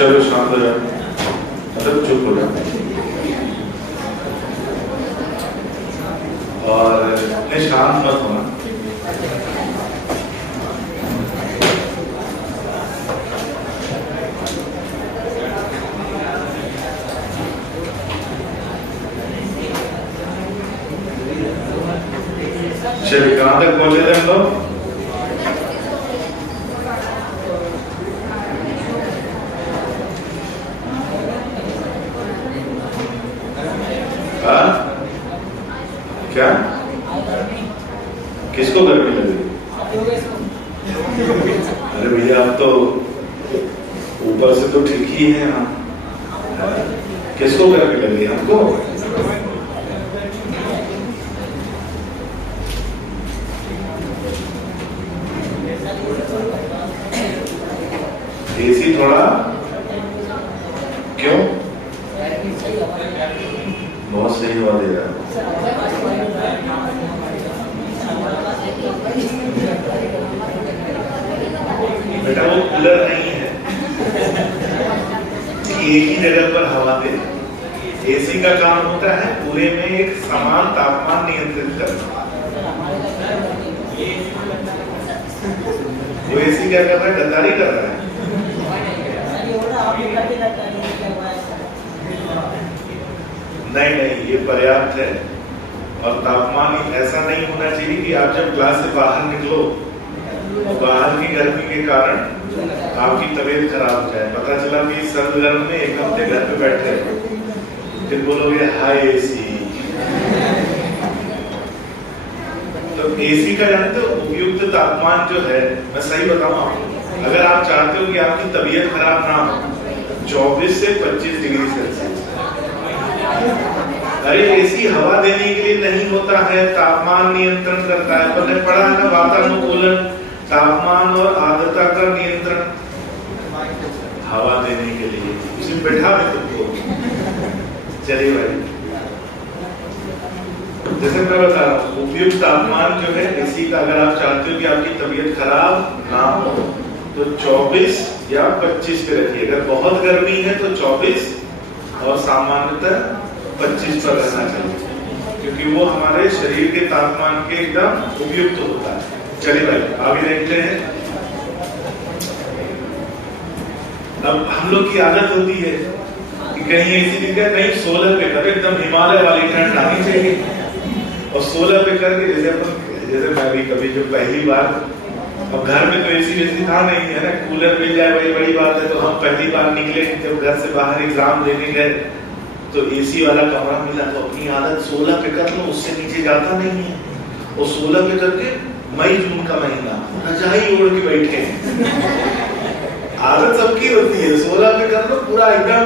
चलो शांत हो जाओ, मतलब चुप हो जाओ और शांत मत होना। चलिए कहाँ तक पहुंचे थे हम लोग? क्या? किसको गर्मी लगी? अरे भैया आप तो ऊपर से तो ठीक ही है। हाँ, किसको गर्मी लगी? हमको। एसी थोड़ा क्यों? बहुत सही हवा दे रहा है। बेटा वो कूलर नहीं है कि एक ही जगह पर हवा दे। एसी का काम होता है पूरे में एक समान तापमान नियंत्रित करना। वो एसी क्या कर रहा है? गद्दारी कर रहा है। नहीं, ये पर्याप्त है। और तापमान ऐसा नहीं होना चाहिए कि आप जब क्लास से बाहर निकलो और बाहर की गर्मी के कारण आपकी तबीयत खराब हो जाए। पता चला कि सर्द गर्म में एक हफ्ते घर पे बैठे फिर बोलोगे हाय एसी। तो एसी का जानते हो उपयुक्त तापमान जो है, मैं सही बताऊं आपको, अगर आप चाहते हो कि आपकी तबीयत खराब ना हो, 24 से 25 डिग्री सेल्सियस। अरे एसी हवा देने के लिए नहीं होता है, तापमान नियंत्रण करता है। आपने पढ़ा है ना वातानुकूलन, तापमान और आर्द्रता का नियंत्रण हवा देने के लिए। उसमें बैठा है तुमको। चलिए भाई, जैसे मैं बता रहा हूँ उपयुक्त तापमान जो है एसी का, अगर आप चाहते हो कि आपकी तबीयत खराब ना हो तो 24 या 25 पे रखिए। अगर बहुत गर्मी है तो 24 और सामान्यतः 25 पर रहना चाहिए, क्योंकि वो हमारे शरीर के तापमान के एकदम उपयुक्त होता है। चलिए भाई आगे देखते हैं। अब हम लोग की आदत होती है कि कहीं एसी दिख गया, कहीं 16 पे कर, एकदम हिमालय वाली ठंड आनी चाहिए। और 16 पे करके जैसे मैं भी कभी जो पहली बार, अब घर में तो एसी वैसी था नहीं है ना, कूलर मिल जाए बड़ी बड़ी बात है। तो हम पहली बार निकले जब घर से बाहर एग्जाम देने गए तो एसी वाला कमरा मिला, तो अपनी आदत 16 पे कर लो, उससे नीचे जाता नहीं है। और 16 पे करके मई जून का महीना रजाई ओढ़ के बैठे आदत सबकी होती है। 16 पे कर लो, पूरा एकदम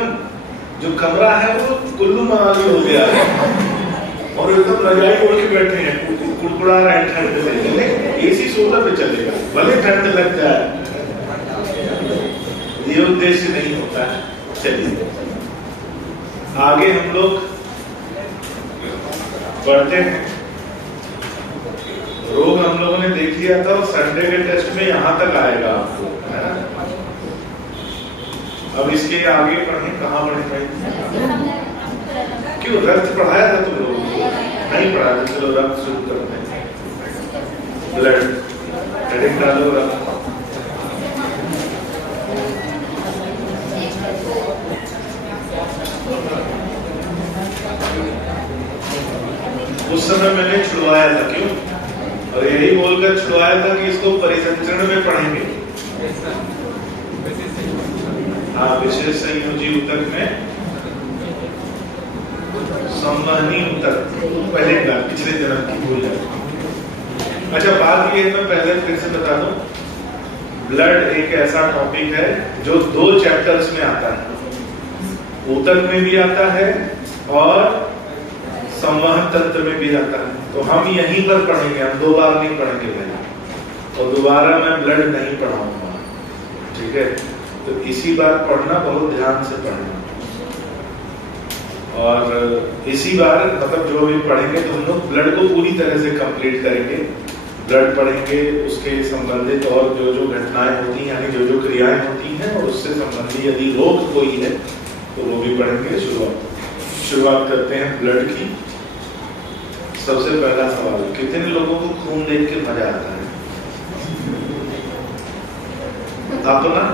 जो कमरा है वो कुल्लू मनाली हो गया है और एकदम रजाई ओढ़ के बैठे हैं, कुड़कुड़ा रहे हैं ठंड से। एसी 16 पे चलेगा, भले ठंड लग जाए, ये उद्देश्य नहीं होता है। चलिए आगे हम लोग बढ़ते हैं। रोग हम लोगों ने देख लिया था और संडे के टेस्ट में यहाँ तक आएगा आपको, है ना। अब इसके आगे पढ़े, कहाँ पढ़े भाई? क्यों रक्त पढ़ाया था तुम लोगों को? नहीं पढ़ाया था। चलो रक्त शुरू करते हैं। ब्लड हेडिंग डालो रक्त। उस समय मैंने छुड़वाया था, क्यों? और यही बोलकर छुड़वाया था कि इसको परिसंचरण में पढ़ेंगे। हाँ, विशेष संयोजी ऊतक में संवहनी ऊतक, पहले बार पिछले जन्म की भूल है। अच्छा बात ये है, मैं पहले फिर से बता दूं, ब्लड एक ऐसा टॉपिक है जो 2 चैप्टर्स में आता है। ऊतक में भी आता है और संवहन तंत्र में भी आता है। तो हम यहीं पर पढ़ेंगे, हम 2 बार नहीं पढ़ेंगे पहले, और दोबारा मैं ब्लड नहीं पढ़ाऊंगा, ठीक है। तो इसी बार पढ़ना, बहुत ध्यान से पढ़ना, और इसी बार मतलब जो भी पढ़ेंगे तो हम लोग ब्लड को पूरी तरह से कंप्लीट करेंगे। ब्लड पढ़ेंगे, उसके संबंधित और जो जो घटनाएं होती हैं, यानी जो जो क्रियाएं होती हैं, और उससे संबंधी यदि रोग कोई है तो वो भी पढ़ेंगे। शुरुआत करते हैं ब्लड की। सबसे पहला सवाल, कितने लोगों को खून देख के मजा आता है? अपना?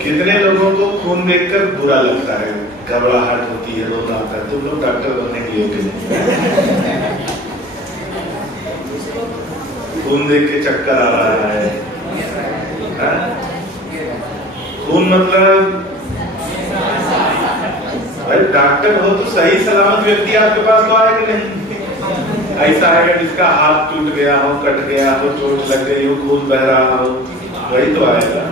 कितने लोगों को खून देखकर बुरा लगता है, घबराहट होती है, रोना आता है? तुम लोग डॉक्टर बनने के लिए खून देख के चक्कर आ रहा है, खून मतलब भाई डॉक्टर हो तो सही सलामत व्यक्ति आपके पास तो आएगा नहीं। ऐसा आएगा जिसका हाथ टूट गया हो, कट गया हो, चोट लग गई हो, खून बह रहा हो, वही तो आएगा।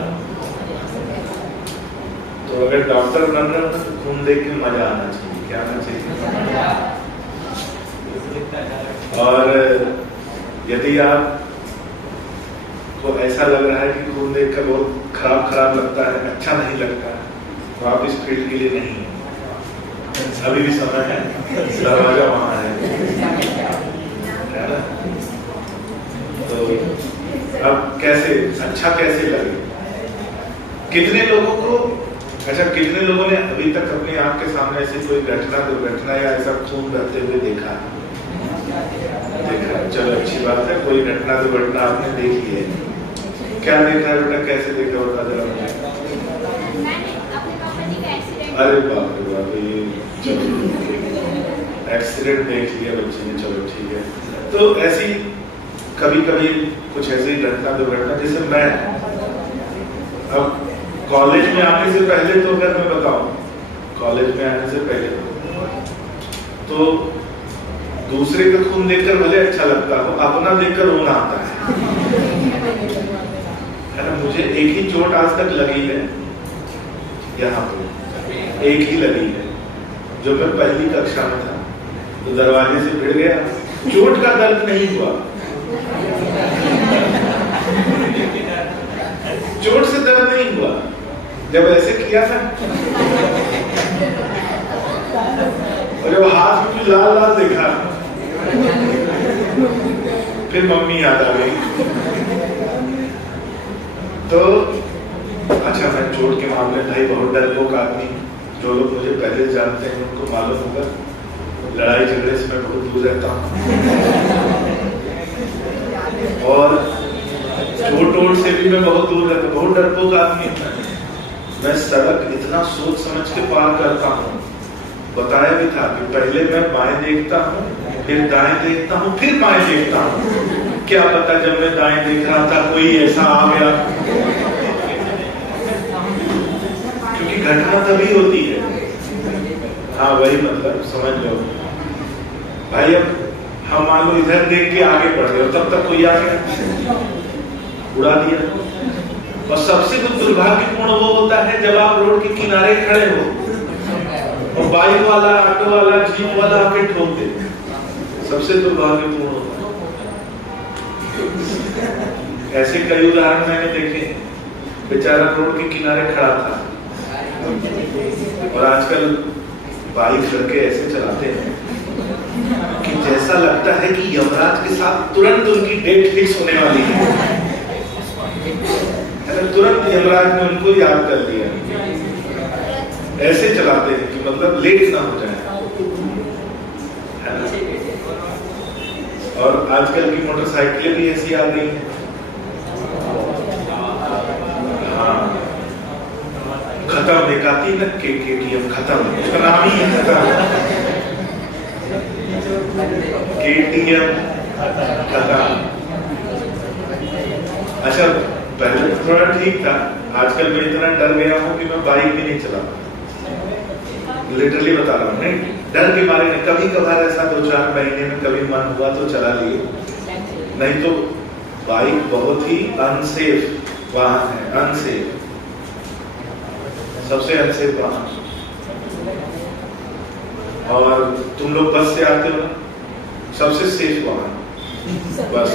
तो अगर डॉक्टर बन रहे हो तो खून देख के मजा आना चाहिए। क्या आना चाहिए? और यदि आप को ऐसा लग रहा है कि खून देखकर बहुत खराब लगता है, अच्छा नहीं लगता है, तो आप इस फील्ड के लिए नहीं है। अभी भी समय है, दरवाजा वहां है ना। तो अब कैसे अच्छा कैसे लगे? कितने लोगों को, अच्छा कितने लोगों ने अभी तक अपनी आंख के सामने ऐसी कोई घटना, दुर्घटना या ऐसा खून बहते हुए देखा? चलो अच्छी बात है, कोई घटना दुर्घटना आपने देखी है। क्या देखा है बेटा, कैसे देखा होता जरा मुझे? अरे बाप रे बाप, ये एक्सीडेंट देख लिया बच्चे ने, चलो ठीक है। तो ऐसी कभी कभी कुछ ऐसी घटना दुर्घटना, जैसे मैं अब कॉलेज में आने से पहले, तो अगर मैं बताऊं, कॉलेज में आने से पहले तो दूसरे का खून देखकर भले अच्छा लगता हो, अपना देखकर रोना आता है ना। मुझे एक ही चोट आज तक लगी है, यहाँ पे एक ही लगी है, जो मैं पहली कक्षा में था, तो दरवाजे से भिड़ गया। चोट का दर्द नहीं हुआ, चोट से दर्द नहीं हुआ, जब ऐसे किया था और जब हाथ में लाल लाल देखा, फिर मम्मी याद आ गई। तो अच्छा, मैं चोट के मामले में भाई बहुत डरपोक आदमी, जो लोग मुझे पहले जानते हैं उनको मालूम होगा, लड़ाई झगड़े से मैं बहुत दूर रहता हूँ, और चोट से भी मैं बहुत दूर रहता हूँ, बहुत डरपोक आदमी हूँ। मैं सड़क इतना सोच समझ के पार करता हूँ। बताया भी था कि पहले मैं बाएं देखता हूँ, फिर दाएं देखता हूँ, फिर बाएं देखता हूँ। क्या पता जब मैं दाएं देख रहा था कोई ऐसा आ गया, क्योंकि घटना तभी होती है। हाँ वही मतलब समझ लो भाई। अब हम मान लो इधर देख के आगे बढ़ गए, तब तक कोई आ गया, उड़ा दिया। और सबसे दुर्भाग्यपूर्ण वो होता है जब आप रोड के किनारे खड़े हो और बाइक वाला, ऑटो वाला, जीप वाला आके ठोक दे, सबसे दुर्भाग्यपूर्ण होता है। ऐसे कई उदाहरण मैंने देखे। बेचारा रोड के किनारे खड़ा था, और आजकल बाइक लड़के ऐसे चलाते हैं कि जैसा लगता है कि यमराज के साथ तुरंत उनकी डेट फिक्स होने वाली है। तुरंत यमराज ने उनको याद कर लिया। ऐसे चलाते हैं कि मतलब लेट ना हो जाए, है ना। और आजकल की मोटरसाइकिलें भी ऐसी आ गई हैं। हाँ, खत्म एक आती ना KTM, खत्म, उसका नाम ही है खत्म। KTM खत्म। अच्छा पहले थोड़ा ठीक था, आजकल मैं इतना डर गया हूँ कि मैं बाइक भी नहीं चलाता। लिटरली बता रहा हूँ, नहीं डर के बारे में। कभी कभार ऐसा 2-4 महीने में कभी मन हुआ तो चला लिए, नहीं तो बाइक बहुत ही अनसेफ वाहन है। अनसेफ, सबसे अनसेफ वाहन। और तुम लोग बस से आते हो ना, सबसे सेफ वाहन बस।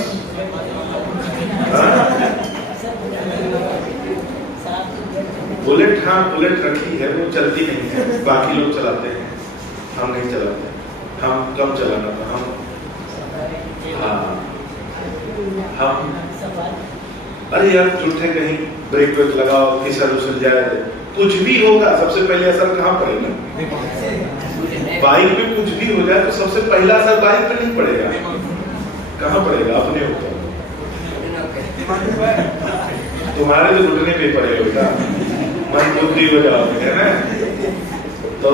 बुलेट, हाँ बुलेट रखी है, वो चलती नहीं है, बाकी लोग चलाते हैं, हम नहीं चलाते, हम कम चलाना था हम। हाँ हम, अरे यार झूठे कहीं ब्रेक वेक लगाओ, फिसल उसल जाए, कुछ भी होगा सबसे पहले असर कहाँ पड़ेगा? बाइक पे कुछ भी हो जाए तो सबसे पहला असर बाइक पे नहीं पड़ेगा, कहाँ पड़ेगा? अपने ऊपर। तुम्हारे तो घुटने पे पड़ेगा बेटा, मन बुद्धि हो जाओगे, है ना? तो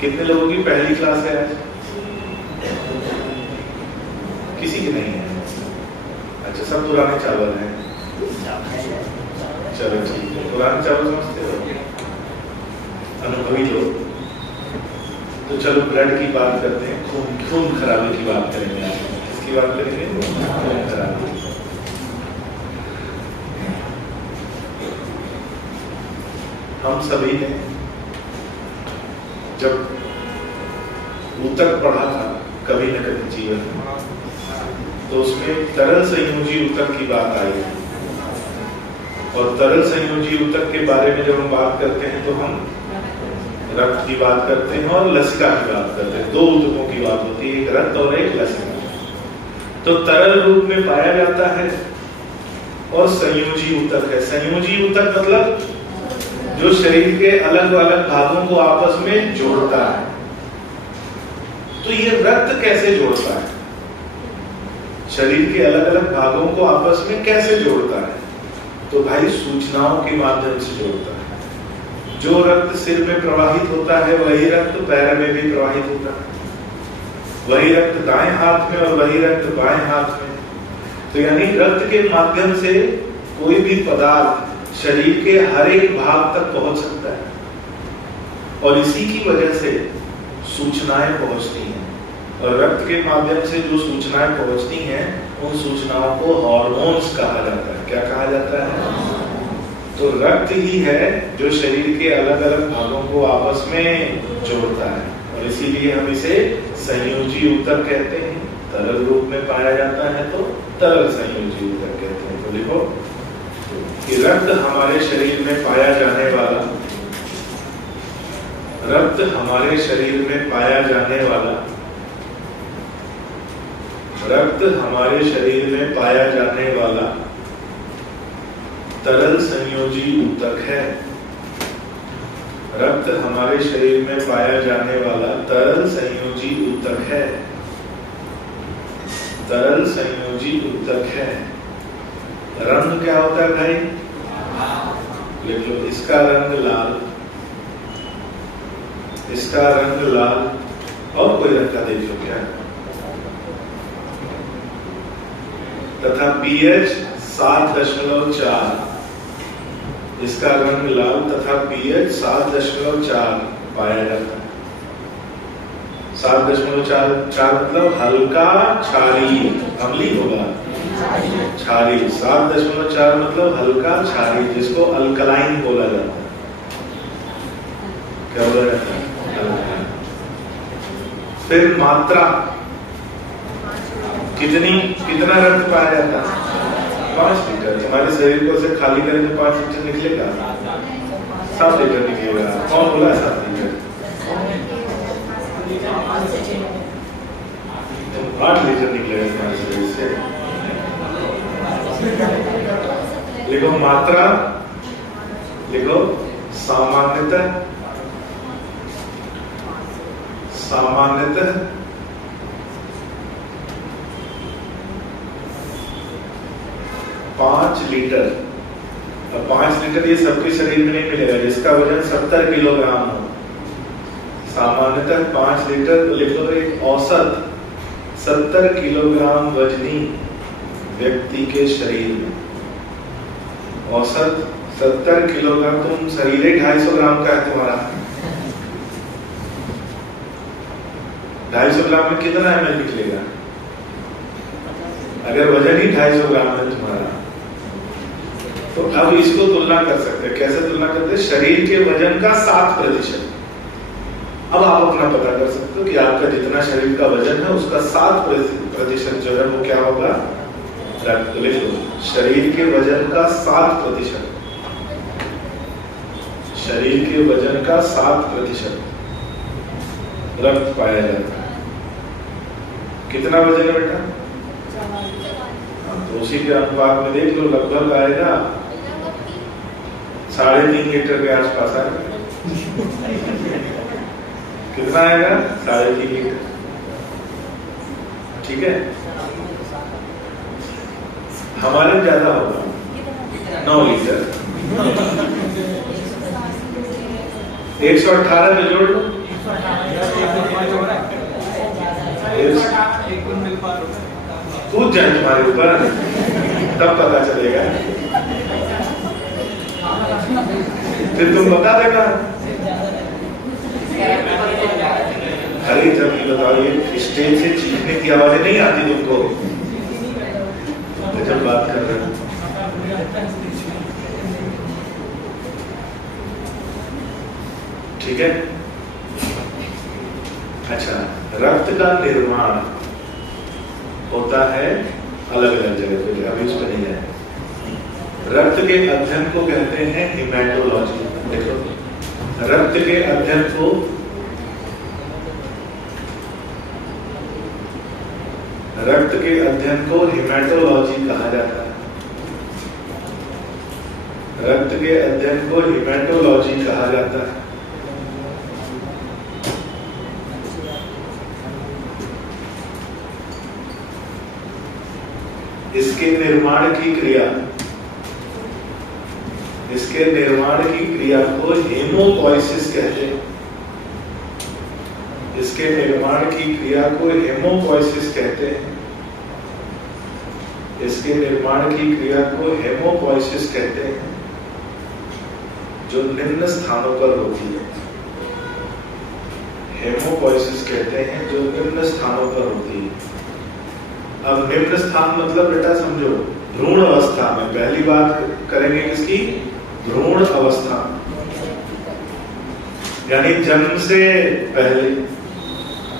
कितने लोगों की पहली क्लास है आज? किसी की नहीं है? अच्छा, सब पुराने चावल हैं। चलो ठीक है, पुराने चावल समझते हो, अनुभवी लोग। तो चलो ब्लड की बात करते हैं, खून खराबे की बात करेंगे। किसकी बात करेंगे? खून खराबे। हम सभी ने जब ऊतक पढ़ा था कभी न कभी जीवन में, तो उसमें तरल संयोजी ऊतक की बात आई। और तरल संयोजी ऊतक के बारे में जब हम बात करते हैं तो हम रक्त की बात करते हैं और लसिका की बात करते हैं। दो ऊतकों की बात होती है, एक रक्त और एक लसिका। तो तरल रूप में पाया जाता है और संयोजी ऊतक है। संयोजी ऊतक मतलब जो शरीर के अलग अलग भागों को आपस में जोड़ता है। तो ये रक्त कैसे जोड़ता है? शरीर के अलग अलग भागों को आपस में कैसे जोड़ता है? तो भाई सूचनाओं के माध्यम से जोड़ता है। जो रक्त सिर में प्रवाहित होता है वही रक्त पैर में भी प्रवाहित होता है, वही रक्त दाएं हाथ में और वही रक्त बाएं हाथ में। तो यानी रक्त के माध्यम से कोई भी पदार्थ शरीर के हर एक भाग तक पहुंच सकता है और इसी की वजह से सूचनाएं पहुंचती हैं। और रक्त के माध्यम से जो सूचनाएं पहुंचती हैं उन सूचनाओं को हार्मोन्स कहा जाता है। क्या कहा जाता है? तो रक्त ही है जो शरीर के अलग अलग भागों को आपस में जोड़ता है और इसीलिए हम इसे संयोजी ऊतक कहते हैं। तरल रूप में पाया जाता है तो तरल संयोजी ऊतक कहते हैं। तो देखो कि रक्त हमारे शरीर में पाया जाने वाला, रक्त हमारे शरीर में पाया जाने वाला, रक्त हमारे शरीर में पाया जाने वाला तरल संयोजी ऊतक है। रक्त हमारे शरीर में पाया जाने वाला तरल संयोजी ऊतक है। तरल संयोजी ऊतक है। रंग क्या होता है भाई? लिख लो, इसका रंग लाल, इसका रंग लाल, और कोई रंग का देख लो क्या? तथा pH 7.4, इसका रंग लाल तथा pH 7.4 पाया जाता है। 7.4 मतलब हल्का क्षारीय, अम्लीय होगा, क्षारीय। 7.4 मतलब हल्का क्षारीय, जिसको अल्कलाइन बोला जाता है। क्या बोला जाता है? अल्कलाइन। फिर मात्रा, कितना रक्त पाया जाता है? 5 लीटर। तुम्हारे शरीर को से खाली करें तो 5 लीटर निकलेगा? 7 लीटर निकलेगा। कौन बोला 7 लीटर? 8 लीटर निकलेगा तुम्हारे शरीर से। लिखो मात्रा, लिखो सामान्यतः, सामान्यतः 5 लीटर। अब 5 लीटर ये सबके शरीर में नहीं मिलेगा जिसका वजन 70 किलोग्राम हो। सामान्यतः 5 लीटर, तो लिख लो एक औसत 70 किलोग्राम वजनी व्यक्ति के शरीर में, औसत 70 किलोग्राम। तुम शरीर 250 ग्राम का है तुम्हारा, 250 ग्राम में कितना ml निकलेगा? अगर वजन ही 250 ग्राम है तुम्हारा, तो अब इसको तुलना कर सकते हैं। कैसे तुलना करते हैं? शरीर के वजन का 7%। अब आप अपना पता कर सकते हो कि आपका जितना शरीर का वजन है उसका 7% जो है वो क्या होगा, रक्त। लिखो, शरीर के वजन का 7%, शरीर के वजन का 7% रक्त पाया जाता है। कितना वजन है बेटा? तो उसी के अनुपात में देख लो, लगभग आएगा 3.5 लीटर के आसपास आएगा। कितना आएगा? 3.5 लीटर। ठीक है, हमारे में ज्यादा होगा 9 लीटर। 118 में जोड़ लो, कूद जाए तुम्हारे ऊपर, तब पता चलेगा, फिर तुम बता देना। अरे जब ये बताओ, ये स्टेज से चीखने की आवाजें नहीं आती तुमको? जब बात कर रहे हो, ठीक है। अच्छा, रक्त का निर्माण होता है अलग अलग जगह पे, अभी उस पर नहीं है। रक्त के अध्ययन को कहते हैं हिमेटोलॉजी। देखो, रक्त के अध्ययन को हिमेटोलॉजी कहा जाता है। रक्त के अध्ययन को हिमेटोलॉजी कहा जाता है। इसके निर्माण की क्रिया को हेमोपोइसिस कहते हैं। इसके निर्माण की क्रिया को हेमोपोइसिस कहते हैं। इसके निर्माण की क्रिया को हेमोपोइसिस कहते हैं, जो निम्न स्थानों पर होती है। हेमोपोइसिस कहते हैं जो निम्न स्थानों पर होती है। अब निम्न स्थान मतलब बेटा समझो, भ्रूण अवस्था में। पहली बात करेंगे किसकी? भ्रूण अवस्था, यानी जन्म से पहले।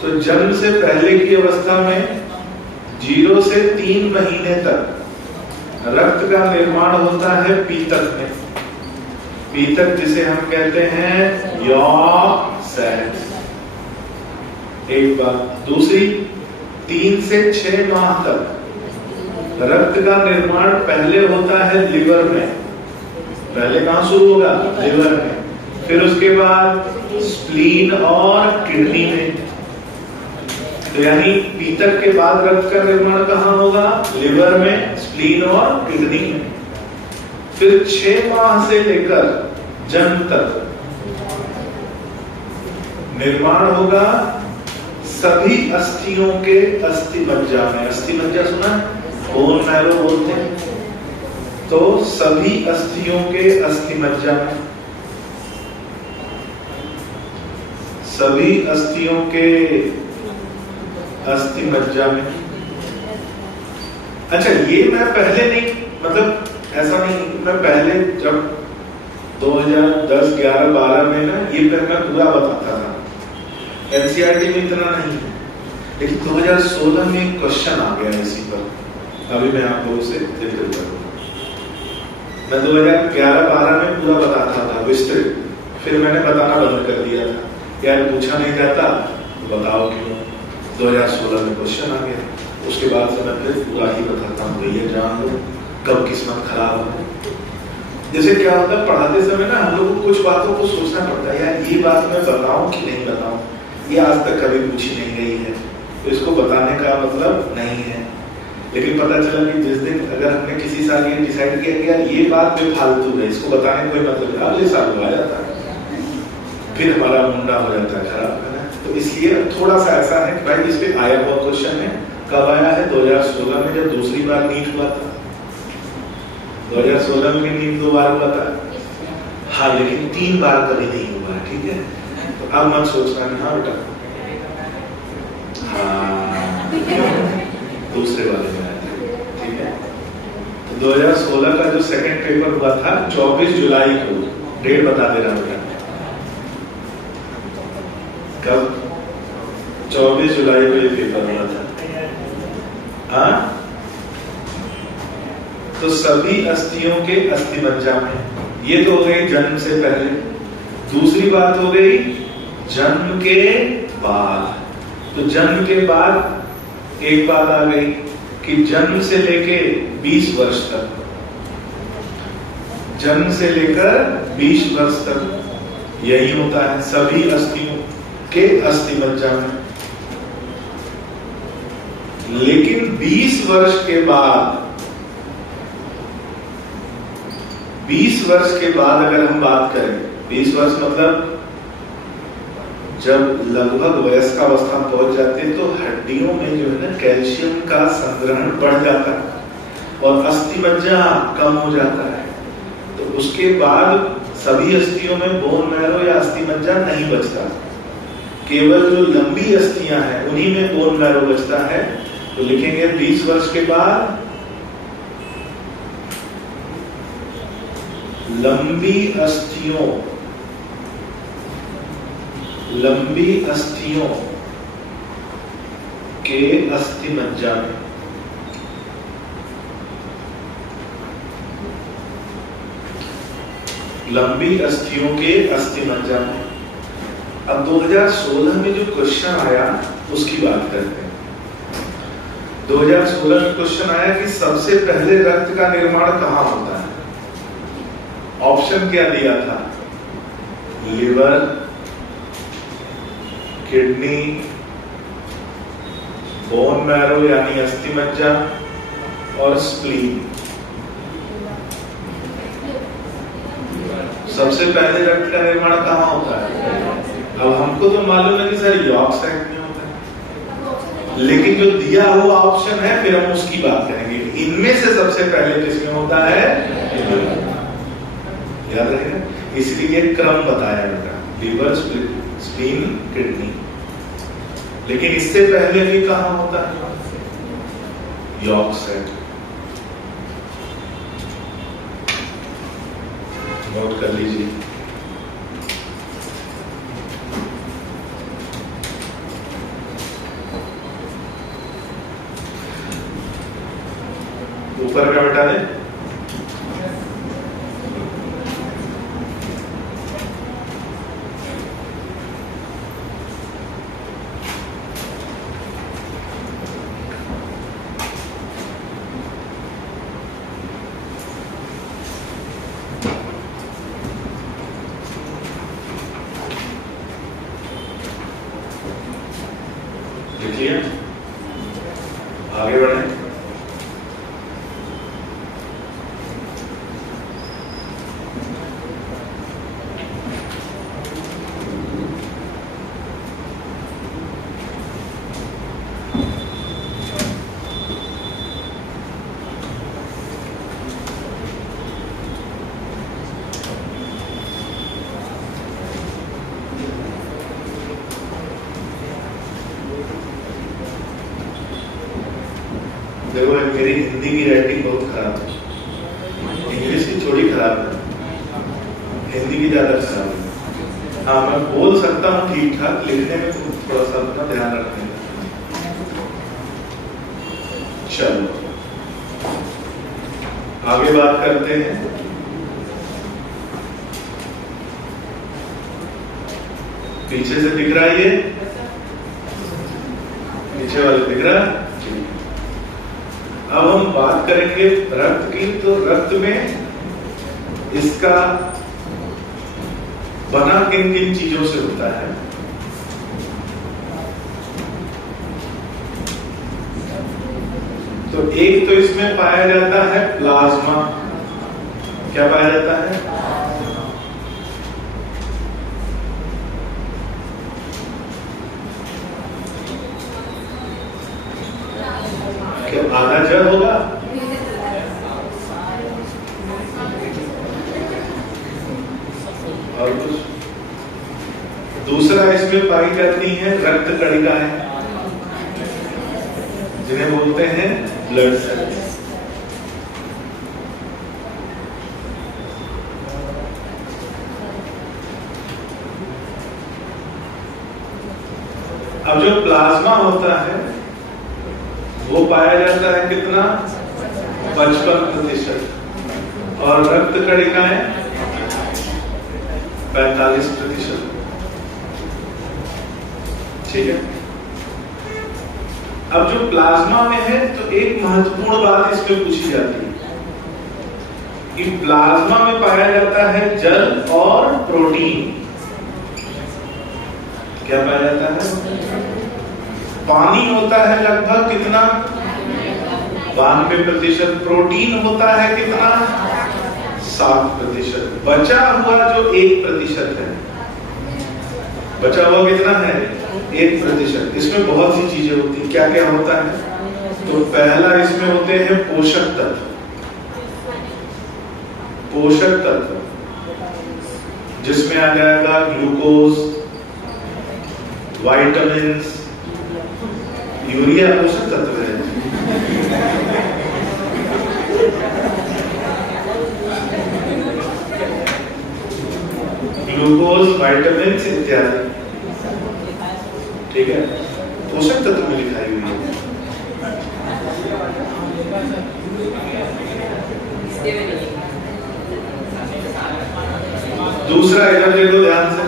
तो जन्म से पहले की अवस्था में 0 से 3 महीने तक रक्त का निर्माण होता है पीतक में। पीतक जिसे हम कहते हैं यॉर्क सेल। एक बात। दूसरी, 3 से 6 माह तक रक्त का निर्माण पहले होता है लिवर में। पहले कहां शुरू होगा? लिवर में। फिर उसके बाद स्प्लीन और किडनी में। तो यानी पीतक के बाद रक्त का निर्माण कहां होगा? लिवर में, स्प्लीन और किडनी में। फिर 6 माह से लेकर जन्म तक निर्माण होगा सभी अस्थियों के अस्थिमज्जा में। अस्थिमज्जा सुना? बोन मैरो बोलते हैं। तो सभी अस्थियों के अस्थिमज्जा में, सभी अस्थियों के अस्थिमज्जा में। अच्छा, ये मैं पहले नहीं, मतलब ऐसा नहीं, मैं पहले जब 2010, 11, 12 में ना ये मैं पूरा बताता था। एनसीईआरटी में इतना नहीं है, लेकिन 2016 में एक क्वेश्चन आ गया इसी पर। अभी मैं आप लोगों से जिक्र करूंगा। मैं 2011-12 में पूरा बताता था विस्तृत, फिर मैंने बताना बंद कर दिया था, यार पूछा नहीं जाता तो बताओ क्यों। 2016 में क्वेश्चन आ गया, उसके बाद से मैं फिर पूरा ही बताता हूँ, भैया जान लो कब किस्मत खराब हो। जैसे क्या होता है, पढ़ाते समय ना हम लोग को कुछ बातों को सोचना पड़ता है, यार ये बात मैं बताऊं कि नहीं बताऊं, ये आज तक कभी पूछी नहीं गई है, तो इसको बताने का मतलब नहीं है। लेकिन पता चला कि जिस दिन अगर हमने किसी साल ये डिसाइड किया कि यार ये बात बेफालतू है, इसको बताने कोई मतलब नहीं, अगले साल आ जाता है, फिर हमारा मुंडा हो जाता है खराब, है ना। तो इसलिए थोड़ा सा ऐसा है कि भाई इस पे आया हुआ क्वेश्चन है। कब आया है? 2016 में, जब दूसरी बार नीट हुआ था। 2016 में नीट 2 बार हुआ था, हाँ, लेकिन 3 बार कभी नहीं हुआ, ठीक है। तो अब मत सोचना कि हाँ बेटा, हाँ दूसरे वाले में आया था, ठीक है। तो 2016 का जो सेकंड पेपर हुआ था 24 जुलाई को, डेट बता दे रहा हूँ, कब? 24 जुलाई को ये पेपर हुआ था। हाँ, तो सभी अस्थियों के अस्थिमज्जा में, ये तो हो गई जन्म से पहले। दूसरी बात हो गई जन्म के बाद। तो जन्म के बाद एक बात आ गई कि जन्म से लेके 20 वर्ष तक, जन्म से लेकर 20 वर्ष तक यही होता है सभी अस्थियों के अस्थिमज्जा में। लेकिन 20 वर्ष के बाद, 20 वर्ष के बाद अगर हम बात करें, 20 वर्ष मतलब जब लगभग वयस्कावस्था पहुंच जाते हैं तो हड्डियों में जो है ना कैल्शियम का संग्रहण बढ़ जाता है और अस्थिमज्जा कम हो जाता है। तो उसके बाद सभी अस्थियों में बोन मैरो या अस्थिमज्जा नहीं बचता, केवल जो लंबी अस्थियां हैं उन्हीं में बोन मैरो बचता है। तो लिखेंगे 20 वर्ष के बाद लंबी अस्थियों के अस्थिमज्जा में लंबी अस्थियों के अस्थिमज्जा में। अब 2016 में जो क्वेश्चन आया उसकी बात करते हैं। 2016 में क्वेश्चन आया कि सबसे पहले रक्त का निर्माण कहाँ होता है। ऑप्शन क्या दिया था? लिवर, किडनी, बोन मैरो यानी अस्थिमज्जा और स्प्लीन। सबसे पहले रक्त का निर्माण कहाँ होता है? अब हमको तो मालूम है कि सर यॉर्क साइड में होता है, लेकिन जो दिया हुआ ऑप्शन है फिर हम उसकी बात करेंगे। इनमें से सबसे पहले किसमें होता है? याद रहेगा, इसलिए क्रम बताया बेटा, लिवर, स्प्लीन, किडनी। लेकिन इससे पहले भी कहाँ होता है? York side. नोट कर लीजिए। ऊपर का बेटा दे। देखिए आगे बढ़े। देखो मेरी हिंदी की राइटिंग बहुत खराब है, इंग्लिश की थोड़ी खराब है, हिंदी की ज्यादा खराब है। हाँ मैं बोल सकता हूँ ठीक ठाक, लिखने में तो थोड़ा सा अपना ध्यान रखने का। चलो आगे बात करते हैं। पीछे से दिख रहा है ये, नीचे वाले दिख रहा है। अब हम बात करेंगे रक्त की। तो रक्त में इसका बना किन किन चीजों से होता है? तो एक तो इसमें पाया जाता है प्लाज्मा। क्या पाया जाता है? क्या आधा जल होगा? और कुछ? दूसरा इसमें पाई जाती है रक्त कणिकाएं, जिन्हें बोलते हैं ब्लड सेल्स। अब जो प्लाज्मा होता है वो पाया जाता है कितना, 55%, और रक्त कणिकाएं 45%। ठीक है। अब जो प्लाज्मा में है तो एक महत्वपूर्ण बात इसमें पूछी जाती है कि प्लाज्मा में पाया जाता है जल और प्रोटीन। क्या पाया जाता है? पानी होता है लगभग कितना, 92%। प्रोटीन होता है कितना, 7%। बचा हुआ जो 1% है, बचा हुआ कितना है, 1%। इसमें बहुत सी चीजें होती हैं। क्या क्या होता है? तो पहला इसमें होते हैं पोषक तत्व। पोषक तत्व जिसमें आ जाएगा ग्लूकोज, विटामिन्स, यूरिया पोषक तत्व है। ग्लूकोज, विटामिन्स इत्यादि। ठीक है, पोषक तत्व में लिखाई हुई है। दूसरा इधर देखो ध्यान से,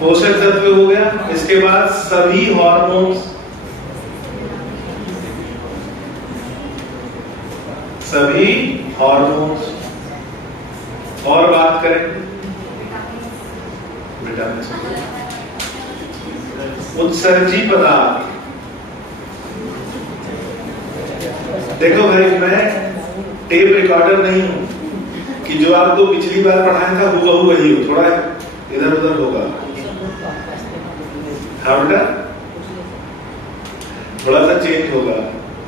पोषक तत्व हो गया। इसके बाद सभी हार्मोन्स, सभी हार्मोन्स। और बात करें विटामिन, उत्सर्जी पदार्थ। देखो भाई, मैं टेप रिकॉर्डर नहीं हूं कि जो आपको पिछली बार पढ़ाया था हुबहू वही हो, थोड़ा इधर उधर होगा। हाँ बेटा, थोड़ा सा चेंज होगा,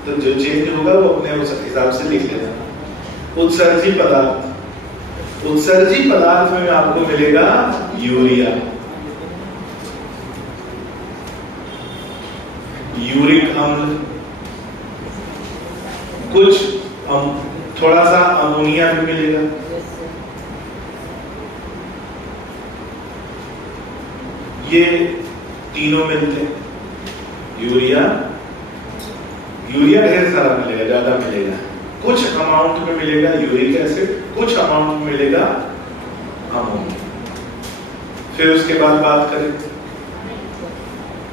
तो जो चेंज होगा वो अपने हिसाब से लिख लेना। उत्सर्जी पदार्थ, उत्सर्जी पदार्थ में आपको मिलेगा यूरिया, यूरिक अम्ल, कुछ थोड़ा सा अमोनिया भी मिलेगा। ये तीनों मिलते हैं। यूरिया, यूरिया ढेर सारा मिलेगा, ज्यादा मिलेगा। कुछ अमाउंट में मिलेगा यूरिक एसिड, कुछ अमाउंट में मिलेगा अमोनिया। फिर उसके बाद बात करें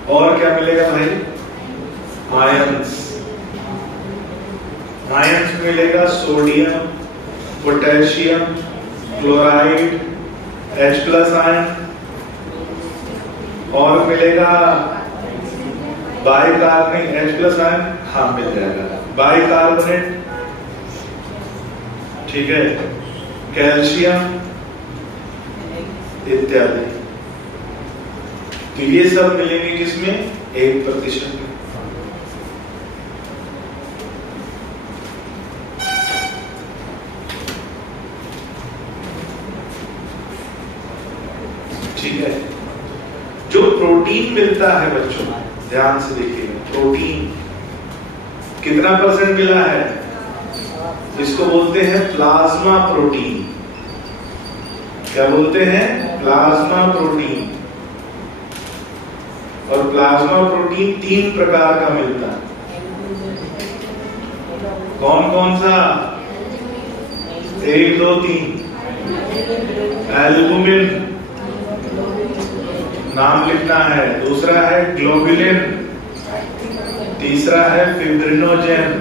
और क्या मिलेगा भाई, आयंस। आयंस में मिलेगा sodium, potassium, chloride, H+ ion, और मिलेगा बाइकार्बोनेट, H+ आयन, हाँ मिल जाएगा, बाइकार्बोनेट। ठीक है, कैल्शियम इत्यादि। तो ये सब मिलेंगे किसमें, 1% में। ठीक है। जो प्रोटीन मिलता है बच्चों, ध्यान से देखिएगा, प्रोटीन कितना % मिला है, इसको बोलते हैं प्लाज्मा प्रोटीन। क्या बोलते हैं, प्लाज्मा प्रोटीन। और प्लाज्मा प्रोटीन 3 प्रकार का मिलता है। कौन कौन सा, 1 2 3। एल्बुमिन, नाम लिखना है। दूसरा है ग्लोबुलिन, तीसरा है fibrinogen.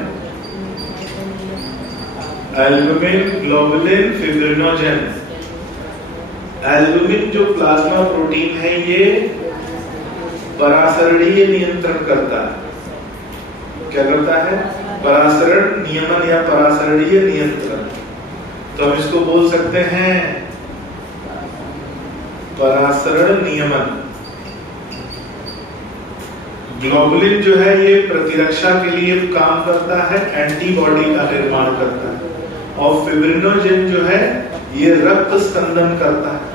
Albumin, globulin, fibrinogen. Albumin जो प्लाज्मा प्रोटीन है, ये परासरणीय नियंत्रण करता है। क्या करता है, परासरण नियमन या परासरणीय नियंत्रण। तो हम इसको बोल सकते हैं परासरण नियमन। ग्लोबुलिन जो है ये प्रतिरक्षा के लिए काम करता है, एंटीबॉडी का निर्माण करता है। और फिब्रिनोजेन जो है ये रक्त स्कंदन करता है,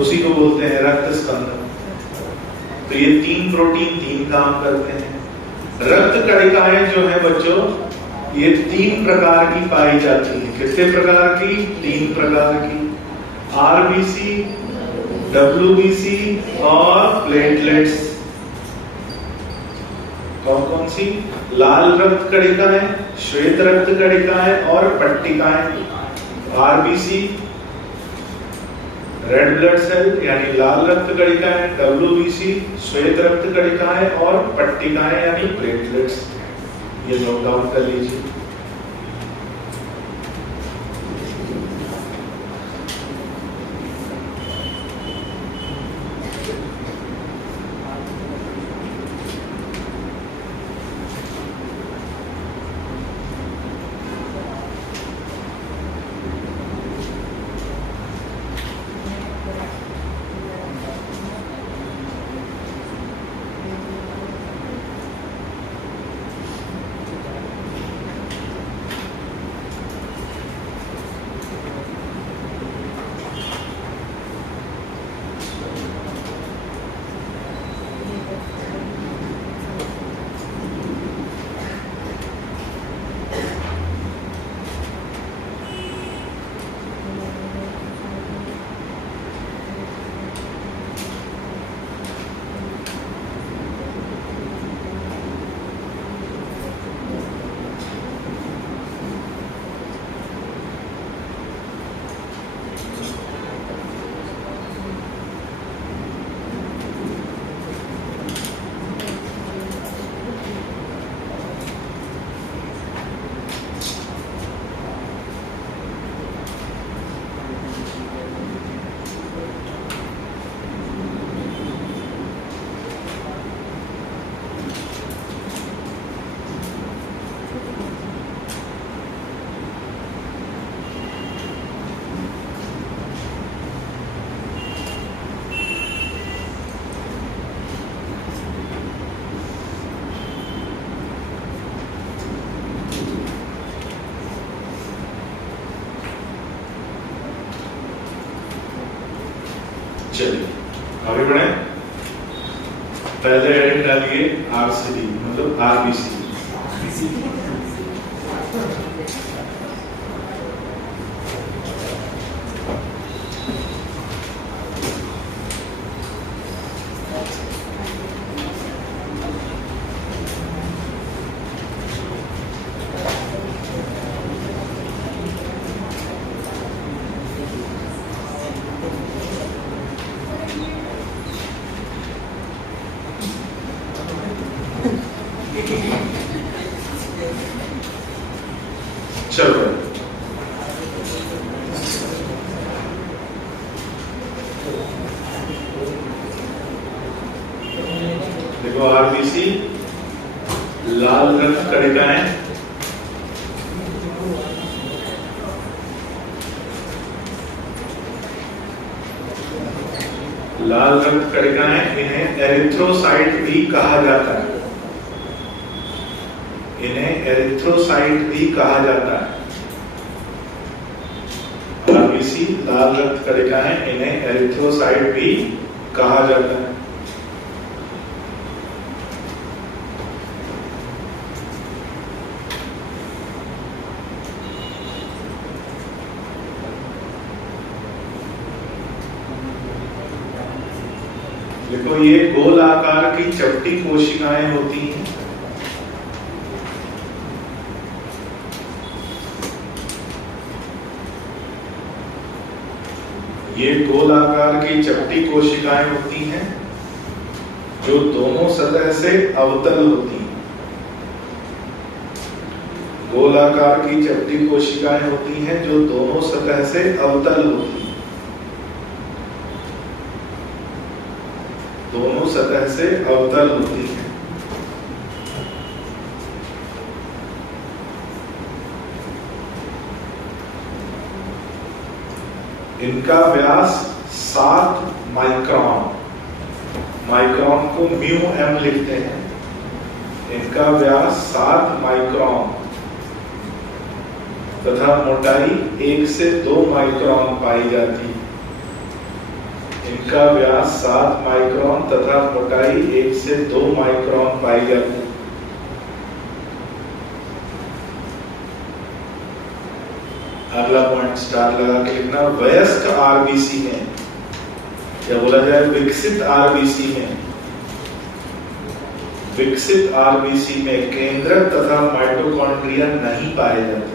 उसी को बोलते हैं रक्त स्कंदन। तो ये 3 प्रोटीन 3 काम करते हैं। रक्त कणिकाएं जो है बच्चों, ये 3 प्रकार की पाई जाती हैं। कितने प्रकार की, 3 प्रकार की। आरबीसी, डब्ल्यूबीसी और प्लेटलेट्स। कौन कौन सी? लाल रक्त कणिकाएं, श्वेत रक्त कणिकाएं और पट्टिकाएं। आरबीसी रेड ब्लड सेल यानी लाल रक्त कणिकाएं, डब्ल्यूबीसी श्वेत रक्त कणिकाएं और पट्टिकाएं यानी प्लेटलेट्स। ये नोट डाउन कर लीजिए। चलिए आगे बढ़े। पहले हेडिंग डालिए आरसीडी मतलब आरबीसी। चलो देखो आरबीसी लाल रक्त कणिकाएं, लाल रक्त कणिकाएं इन्हें एरिथ्रोसाइट भी कहा जाता है। इन्हें एरिथ्रोसाइट भी कहा जाता है। आरबीसी लाल रक्त कणिकाएं इन्हें एरिथ्रोसाइट भी कहा जाता है। देखो ये गोल आकार की चपटी कोशिकाएं होती हैं। ये गोल आकार की चपटी कोशिकाएं होती हैं जो दोनों सतह से अवतल होती हैं। गोल आकार की चपटी कोशिकाएं होती हैं जो दोनों सतह से अवतल होती हैं। दोनों सतह से अवतल होती हैं। इनका व्यास 7 माइक्रोन, माइक्रोन को म्यू एम लिखते हैं। इनका व्यास 7 माइक्रोन तथा मोटाई 1 से 2 माइक्रोन पाई जाती है। इनका व्यास 7 माइक्रोन तथा मोटाई 1 से 2 माइक्रोन पाई जाती है। अगला पॉइंट स्टार लगा के लिखना, वयस्क आरबीसी में या बोला जाए विकसित आरबीसी में, विकसित आरबीसी में केंद्रक तथा माइटोकॉन्ड्रिया नहीं पाए जाते।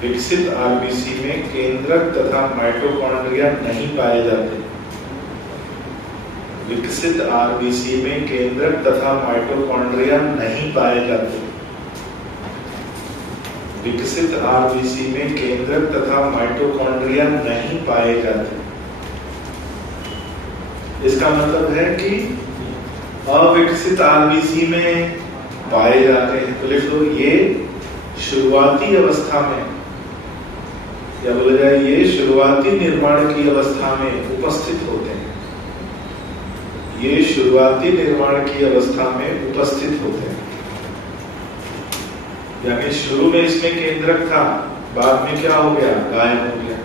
विकसित आरबीसी में केंद्रक तथा माइटोकॉन्ड्रिया नहीं पाए जाते। विकसित आरबीसी में केंद्रक तथा माइटोकॉन्ड्रिया नहीं पाए जाते। विकसित आरबीसी में केंद्रक तथा माइटोकॉन्ड्रिया नहीं पाए जाते। इसका मतलब है कि अविकसित आरबीसी में पाए जाते हैं। तो लिख दो, ये शुरुआती अवस्था में या बोला जाए ये शुरुआती निर्माण की अवस्था में उपस्थित होते हैं। ये शुरुआती निर्माण की अवस्था में उपस्थित होते हैं, यानी शुरू में इसमें केंद्रक था, बाद में क्या हो गया, गायब हो गया।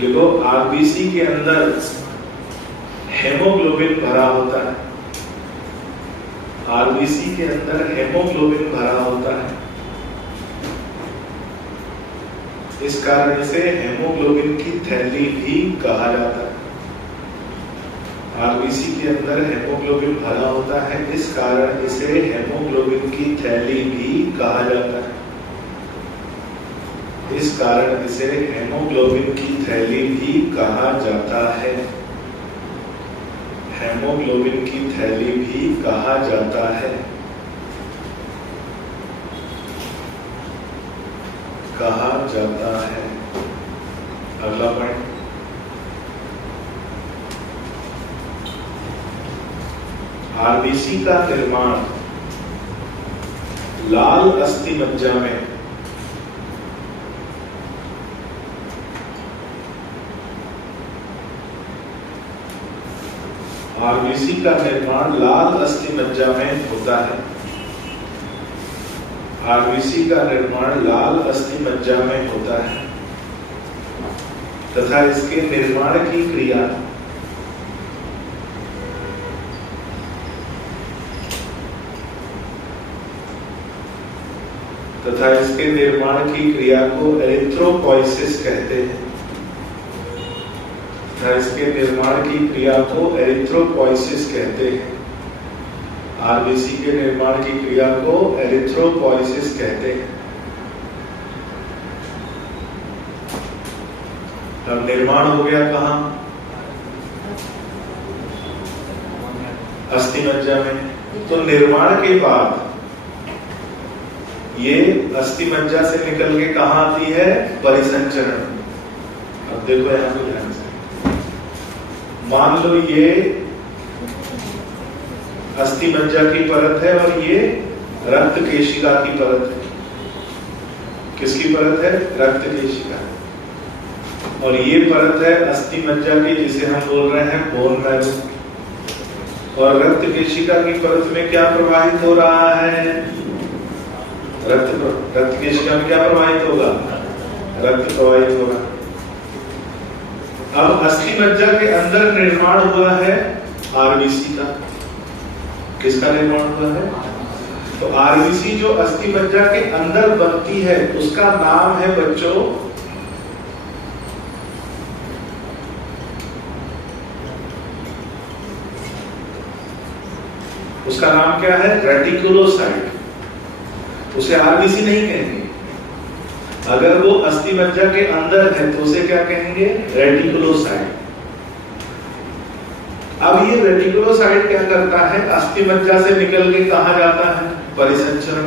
देखो आरबीसी के अंदर हेमोग्लोबिन भरा होता है। आरबीसी के अंदर हेमोग्लोबिन भरा होता है। इस कारण इसे हेमोग्लोबिन की थैली भी कहा जाता है। आरबीसी के अंदर हेमोग्लोबिन भरा होता है, इस कारण इसे हेमोग्लोबिन की थैली भी कहा जाता है। इस कारण इसे हेमोग्लोबिन की थैली भी कहा जाता है। हेमोग्लोबिन की थैली भी कहा जाता है। कहा जाता है। अगला पॉइंट, आरबीसी का निर्माण लाल अस्थि मज्जा में आरबीसी का निर्माण लाल अस्थि मज्जा में होता है। आरबीसी का निर्माण लाल अस्थि मज्जा में होता है तथा इसके निर्माण की क्रिया को एरिथ्रोपोइसिस कहते हैं। इसके निर्माण की क्रिया को एरिथ्रोपोइसिस कहते हैं। आरबीसी के निर्माण की क्रिया को एरिथ्रोपोइसिस कहते हैं। अब निर्माण हो गया कहां, अस्थि मज्जा में। तो निर्माण के बाद ये अस्थि मज्जा से निकल के कहां आती है, परिसंचरण। अब देखो यहां पे ध्यान से, मान लो ये अस्थि मज्जा की परत है और ये रक्त केशिका की परत है। किसकी परत है, रक्त केशिका। और ये परत है अस्थि मज्जा की, जिसे हम बोल रहे हैं बोन मैरो। और रक्त केशिका की परत में क्या प्रवाहित हो रहा है, रक्त केशिका में क्या प्रवाहित होगा, रक्त प्रवाहित होगा। अब अस्थि मज्जा के अंदर निर्माण हुआ है आरबीसी का। किसका निर्माण हुआ है, तो आरबीसी जो अस्थि मज्जा के अंदर बनती है उसका नाम है बच्चों उसका नाम क्या है, रेटिकुलोसाइट। उसे आरबीसी नहीं कहेंगे। अगर वो अस्थि मज्जा के अंदर है तो उसे क्या कहेंगे, रेटिकुलोसाइट। अब ये रेटिकुलोसाइट क्या करता है, अस्थि मज्जा से निकल के कहां जाता है, परिसंचरण।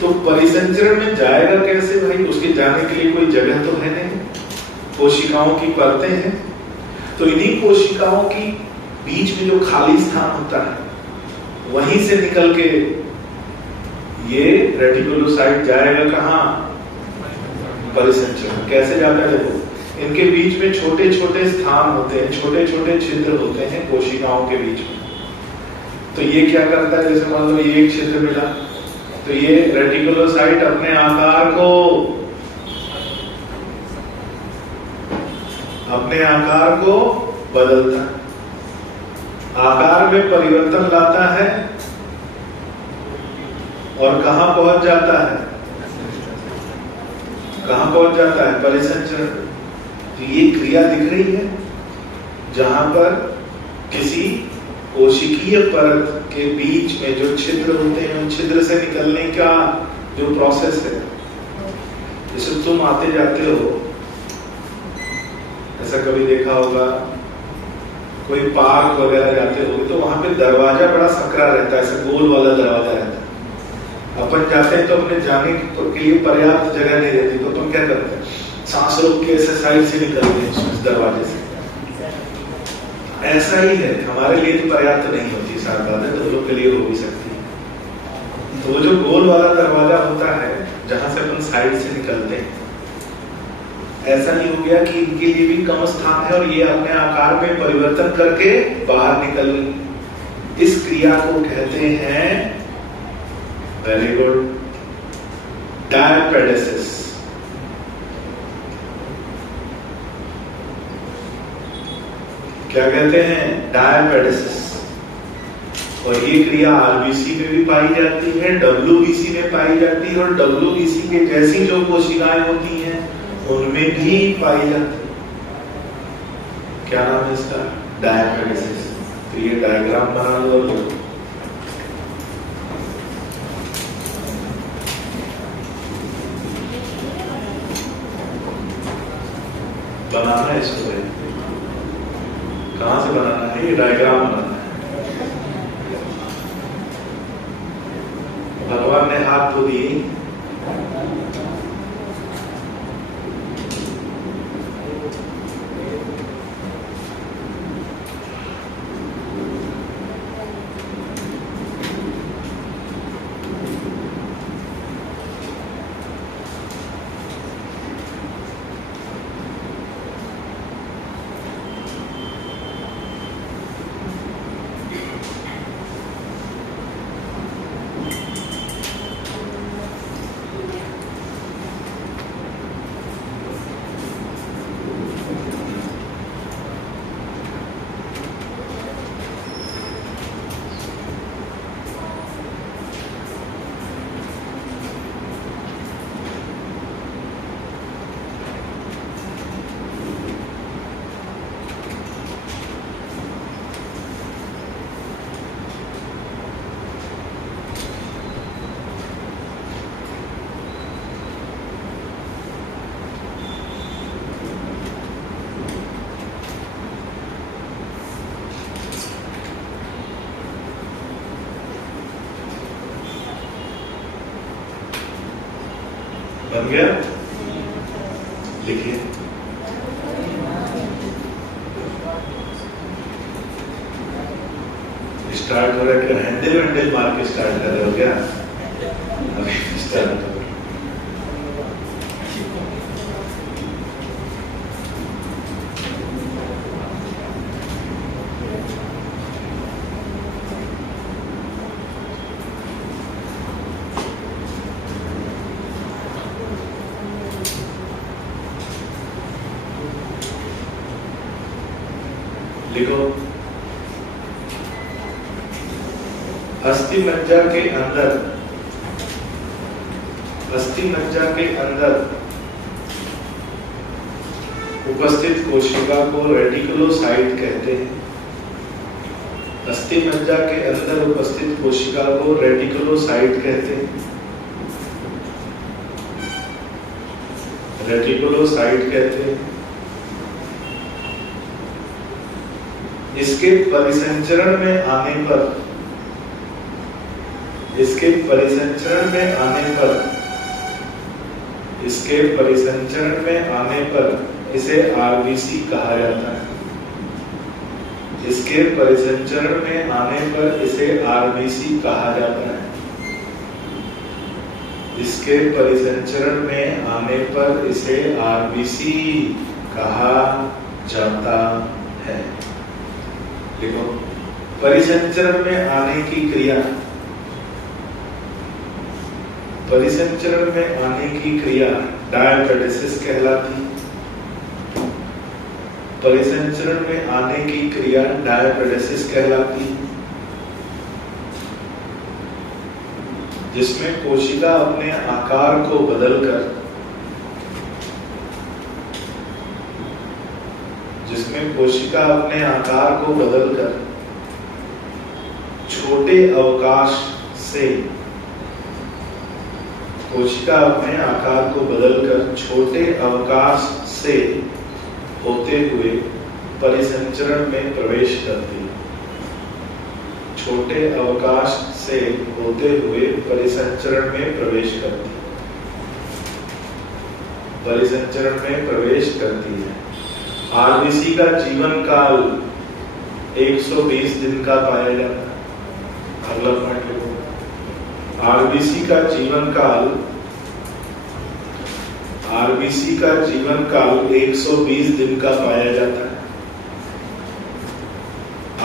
तो परिसंचरण में जाएगा कैसे भाई, उसके जाने के लिए कोई जगह तो है नहीं, कोशिकाओं की परतें हैं। तो इन्हीं कोशिकाओं की बीच में जो खाली स्थान होता है वहीं से निकल के ये रेटिकुलोसाइट जाएगा कहां, परिसंचरण। कैसे जाता है, देखो इनके बीच में छोटे छोटे स्थान होते हैं, छोटे छोटे छिद्र होते हैं कोशिकाओं के बीच में। तो ये क्या करता है, जैसे मान लो ये एक छिद्र मिला, तो ये रेटिकुलोसाइट अपने आकार को बदलता है, आकार में परिवर्तन लाता है और कहां पहुंच जाता है, कहां पहुंच जाता है? परिसंचरण। तो ये क्रिया दिख रही है जहां पर किसी कोशिकीय परत के बीच में जो छिद्र होते हैं उन छिद्र से निकलने का जो प्रोसेस है। जैसे तुम आते जाते हो, ऐसा कभी देखा होगा, कोई पार्क वगैरह जाते हो तो वहां पे दरवाजा बड़ा सकरा रहता है, ऐसा गोल वाला दरवाजा रहता है। अपन जाते हैं तो अपने जाने के लिए पर्याप्त जगह नहीं रहती, तो तुम क्या करते हैं? सांस रोक के ऐसे साइड से निकलते हैं उस दरवाजे से। ऐसा ही है, हमारे लिए तो पर्याप्त नहीं होती साथ बात है, तो लोग के लिए हो भी सकती है। तो वो जो गोल वाला दरवाजा होता है जहां से अपन साइड से निकलते हैं, ऐसा नहीं हो गया कि इनके लिए भी कम स्थान है और ये अपने आकार में परिवर्तन करके बाहर निकल गई। इस क्रिया को कहते हैं, वेरी गुड, डायपेडेसिस। क्या कहते हैं? डायपेडेसिस। और ये क्रिया आरबीसी में भी पाई जाती है, डब्ल्यूबीसी में पाई जाती है, और डब्ल्यूबीसी के जैसी जो कोशिकाएं होती हैं उनमें भी पाई जाती है। क्या नाम है इसका? डायपेडेसिस। तो ये डायग्राम बना लो, बनाना है इसको। कहां से बनाना है? ये डायग्राम बनाना है। भगवान ने हाथ धो दिए, बन गया? लिखिए। स्टार्ट हो रहा है क्या? हैंडल वैंडल मार के स्टार्ट कर रहे हो क्या? अभी स्टार्ट करो। लिखो, अस्थि मज्जा के अंदर, अस्थि मज्जा के अंदर उपस्थित कोशिका को रेटिकुलोसाइट कहते हैं। अस्थि मज्जा के अंदर उपस्थित कोशिका को रेटिकुलोसाइट कहते हैं। रेटिकुलोसाइट कहते हैं। इसके परिसंचरण में आने पर, इसके परिसंचरण में आने पर, इसके परिसंचरण में आने पर इसे आरबीसी कहा जाता है। इसके परिसंचरण में आने पर इसे आरबीसी कहा जाता है। इसके परिसंचरण में आने पर इसे आरबीसी कहा जाता है। देखो, परिसंचरण में आने की क्रिया, परिसंचरण में आने की क्रिया डायपेडेसिस कहलाती है। परिसंचरण में आने की क्रिया डायपेडेसिस कहलाती है, जिसमें कोशिका अपने आकार को बदलकर जिसमें कोशिका अपने आकार को बदलकर छोटे अवकाश से छोटे अवकाश से होते हुए परिसंचरण में प्रवेश करती है। छोटे अवकाश से होते हुए परिसंचरण में प्रवेश करती है। आरबीसी का जीवन काल 120 दिन का पाया जाता है। अगला पॉइंट लिखो। आरबीसी का जीवन काल 120 दिन का पाया जाता है।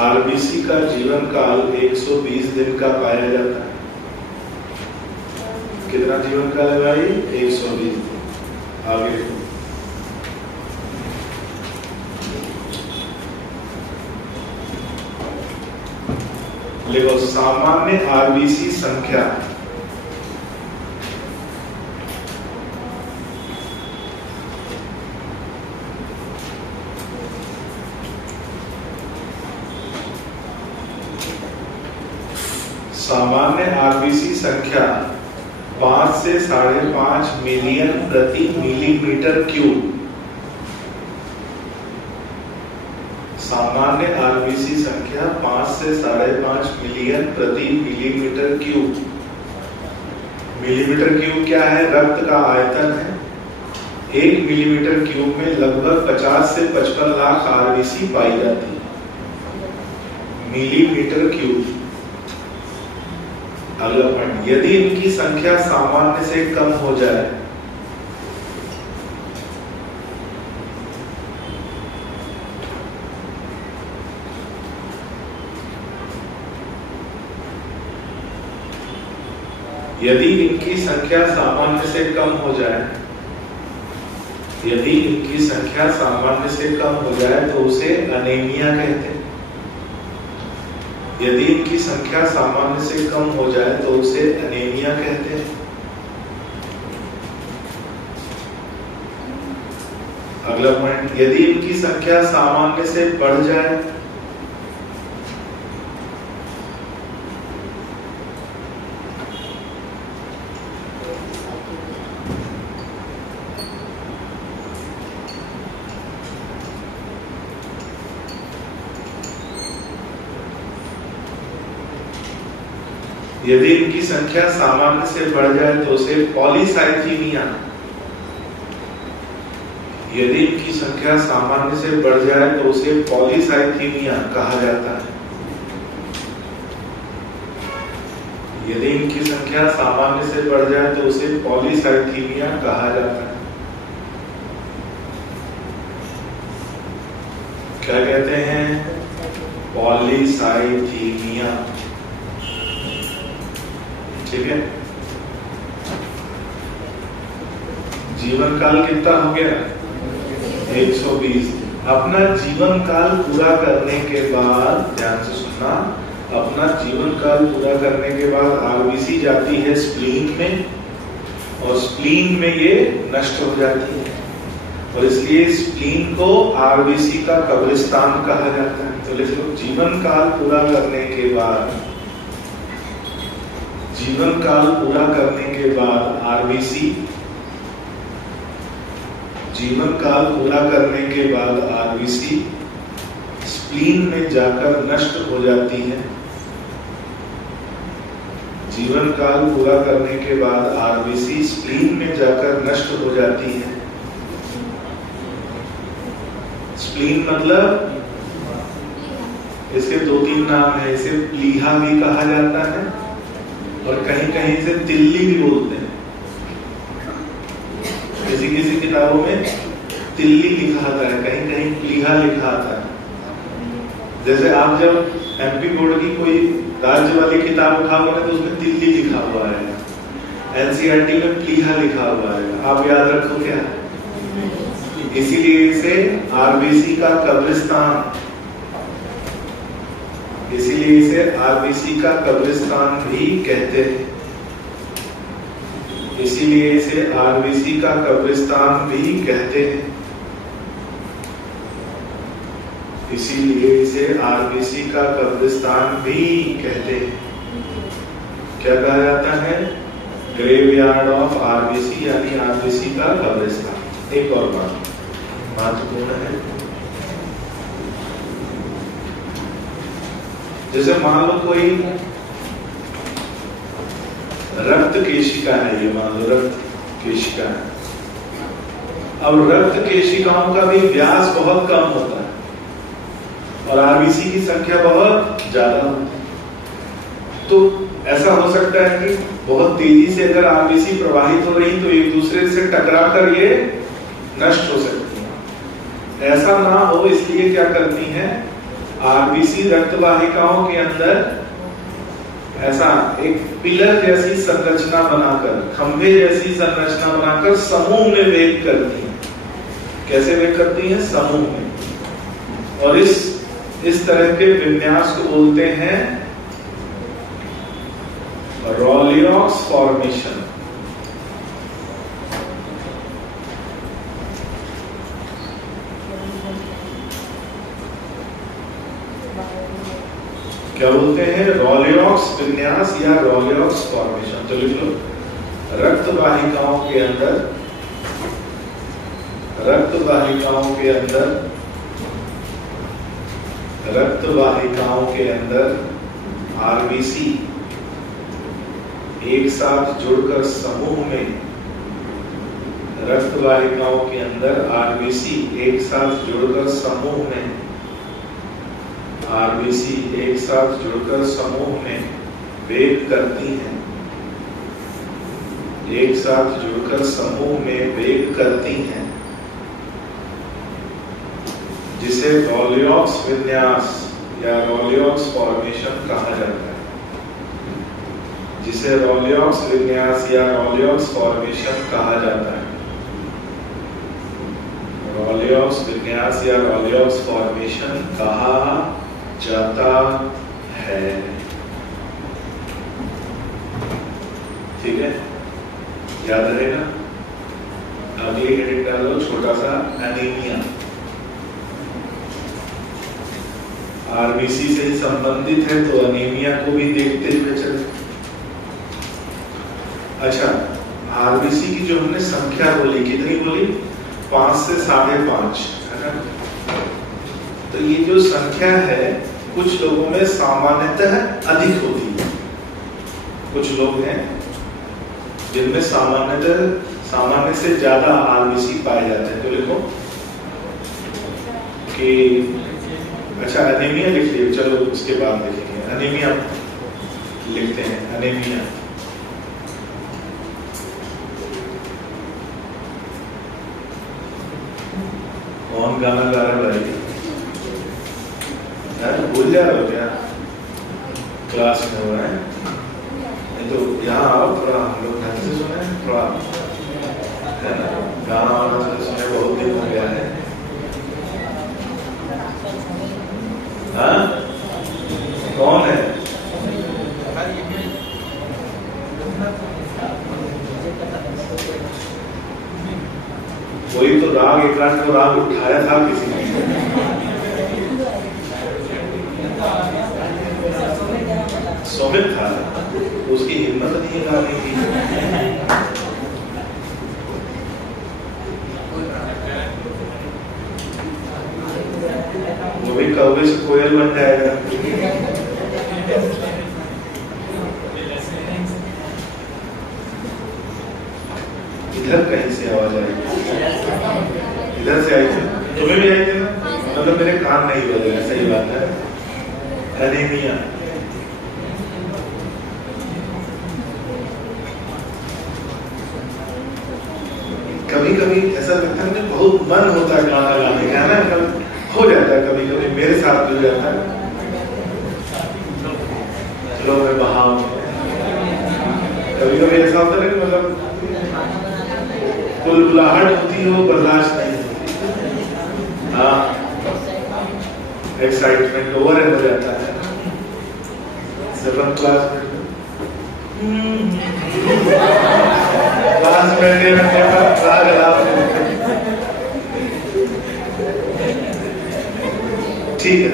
आरबीसी का जीवन काल 120 दिन का पाया जाता है। कितना जीवन काल है भाई? 120 दिन। आगे लिखो। सामान्य आरबीसी संख्या सामान्य आरबीसी संख्या 5 से 5.5 मिलियन प्रति मिलीमीटर क्यूब। सामान्य आरबीसी संख्या 5 से 5.5 मिलियन प्रति मिलीमीटर क्यूब। मिलीमीटर क्यूब क्या है? रक्त का आयतन है। 1 मिलीमीटर क्यूब में लगभग 50 से 55 लाख आरबीसी पाई जाती है। Millimetre cube. अगला पॉइंट, यदि इनकी संख्या सामान्य से कम हो जाए यदि इनकी संख्या सामान्य से कम हो जाए तो उसे अनीमिया कहते हैं। यदि इनकी संख्या सामान्य से कम हो जाए तो उसे अनीमिया कहते हैं। अगला पॉइंट, यदि इनकी संख्या सामान्य से बढ़ जाए तो उसे पॉलीसाइथीमिया। यदि इनकी संख्या सामान्य से बढ़ जाए तो उसे पॉलीसाइथीमिया कहा जाता है। यदि इनकी संख्या सामान्य से बढ़ जाए तो उसे पॉलीसाइथीमिया कहा जाता है। क्या कहते हैं? पॉलीसाइथीमिया। ठीक है। जीवन काल कितना हो गया? 120। अपना जीवन काल पूरा करने के बाद, ध्यान से सुनना, अपना जीवन काल पूरा करने के बाद आरबीसी जाती है स्प्लीन में, और स्प्लीन में ये नष्ट हो जाती है, और इसलिए स्प्लीन को आरबीसी का कब्रिस्तान कहा जाता है। तो लिख लो, जीवन काल पूरा करने के बाद आरबीसी स्प्लीन में जाकर नष्ट हो जाती है। जीवन काल पूरा करने के बाद आरबीसी स्प्लीन में जाकर नष्ट हो जाती है। स्प्लीन मतलब, इसके 2-3 नाम है। इसे प्लीहा भी कहा जाता है और कहीं कहीं से तिल्ली भी बोलते हैं। किसी किताबों में तिल्ली लिखा आता है, कहीं कहीं प्लीहा लिखा आता है। जैसे आप जब एमपी बोर्ड की कोई राज्य वाली किताब उठाओगे ना तो उसमें तिल्ली लिखा हुआ है, एनसीईआरटी में प्लीहा लिखा हुआ है। आप याद रखो क्या? इसीलिए इसे आरबीसी का कब्रिस्तान भी कहते हैं। इसीलिए इसे आरबीसी का कब्रिस्तान भी कहते हैं। क्या कहा जाता है? ग्रेवयार्ड ऑफ आरबीसी, यानी आरबीसी का कब्रिस्तान। एक और बात महत्वपूर्ण है, जैसे मान लो कोई रक्त केशिका है, ये मान लो रक्त केशिका है। अब रक्त केशिकाओं का भी व्यास बहुत कम होता है और आरबीसी की संख्या बहुत ज्यादा होती है। तो ऐसा हो सकता है कि बहुत तेजी से अगर आरबीसी प्रवाहित हो रही तो एक दूसरे से टकराकर ये नष्ट हो सकती है। ऐसा ना हो इसलिए क्या करती हैं, आरबीसी रक्त वाहिकाओं के अंदर ऐसा एक पिलर जैसी संरचना बनाकर, खंभे जैसी संरचना बनाकर समूह में वेग करती हैं। कैसे वेग करती हैं? समूह में। और इस तरह के विन्यास को बोलते हैं रॉलियॉक्स फॉर्मेशन। क्या बोलते हैं? रॉलियॉक्स विन्यास या रॉलियॉक्स फॉर्मेशन। तो लिख लो, रक्त वाहिकाओं के अंदर रक्त वाहिकाओं के अंदर आरबीसी एक साथ जुड़कर समूह में, रक्त वाहिकाओं के अंदर आरबीसी एक साथ जुड़कर समूह में, आरबीसी एक साथ जुड़कर समूह में वेग करती हैं, एक साथ जुड़कर समूह में वेग करती हैं, जिसे रॉलियॉक्स विन्यास या रॉलियॉक्स फॉर्मेशन कहा जाता है। जिसे रॉलियॉक्स विन्यास या रॉलियॉक्स फॉर्मेशन कहा जाता है। रॉलियॉक्स विन्यास या रॉलियॉक्स फॉर्मेशन कहा जाता है। ठीक है, याद रहेगा। अगली हेडिंग डालो, छोटा सा एनीमिया। आरबीसी से संबंधित है तो एनीमिया को भी देखते हुए चले। अच्छा, आरबीसी की जो हमने संख्या बोली, कितनी बोली? 5 से 5.5, है ना? तो ये जो संख्या है कुछ लोगों में सामान्यतः अधिक होती है। कुछ लोग हैं जिनमें सामान्य से ज्यादा आरबीसी पाए जाते हैं। तो लिखो कि अच्छा एनीमिया लिख लियो, चलो उसके बाद लिखेंगे। एनीमिया लिखते हैं, एनीमिया। कौन गाना गा रहा है भाई? भूल जा रहे हो क्या? क्लास में हो रहा है तो यहाँ आओ, थोड़ा हम लोग ढंग से सुने, थोड़ा है ना, गाना वाना सुने बहुत दिन हो गया है। हाँ, कौन है? कोई तो राग, एकांत को राग उठाया था किसी ने। सोमित था, उसकी हिम्मत नहीं है गाने की। वो भी कौवे से कोयल बन जाएगा। इधर कहीं से आवाज आई, इधर से आई थी, तुम्हें भी आई थी ना? मतलब मेरे कान नहीं बज रहे, सही बात है। एनीमिया कभी कभी ऐसा लगता है, बहुत मन होता है गाना गाने का, है ना? हो जाता है कभी कभी, मेरे साथ भी हो जाता है। चलो मैं बहाव, कभी कभी ऐसा होता है कि मतलब बुलबुलाहट होती हो, बर्दाश्त नहीं होती। हाँ, एक्साइटमेंट ओवर हो जाता है। 7th क्लास में ठीक है,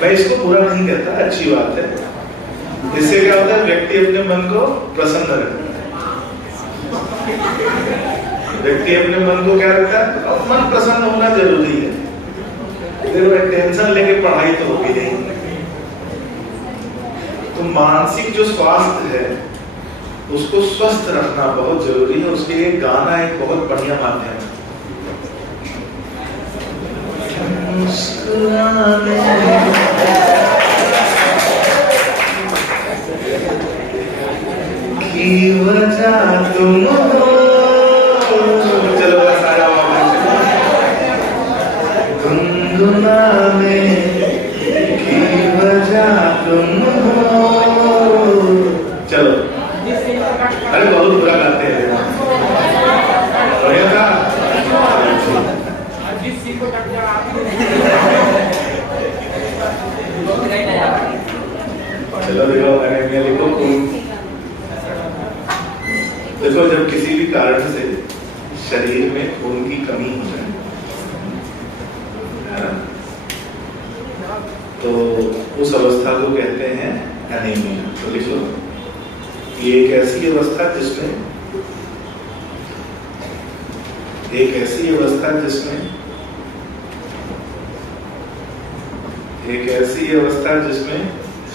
मैं इसको बुरा नहीं कहता, अच्छी बात है। इससे क्या होता है, व्यक्ति अपने मन को प्रसन्न रखता है। व्यक्ति अपने मन को क्या रखता है, और मन प्रसन्न होना जरूरी है। देखो टेंशन लेके पढ़ाई तो होगी नहीं। तो मानसिक जो स्वास्थ्य है उसको स्वस्थ रखना बहुत जरूरी है। उसके लिए गाना एक बहुत बढ़िया माध्यम है। की वजह तुम हो, चलो बस आ जाओ, गुनगुनाने की वजह तुम हो। चलो, अरे बहुत बुरा गाते हैं। चलो देखो, एनीमिया लिखो। देखो जब किसी भी कारण से शरीर में खून की कमी हो जाए तो उस अवस्था को कहते हैं एनीमिया। तो लिखो, ये एक ऐसी अवस्था जिसमें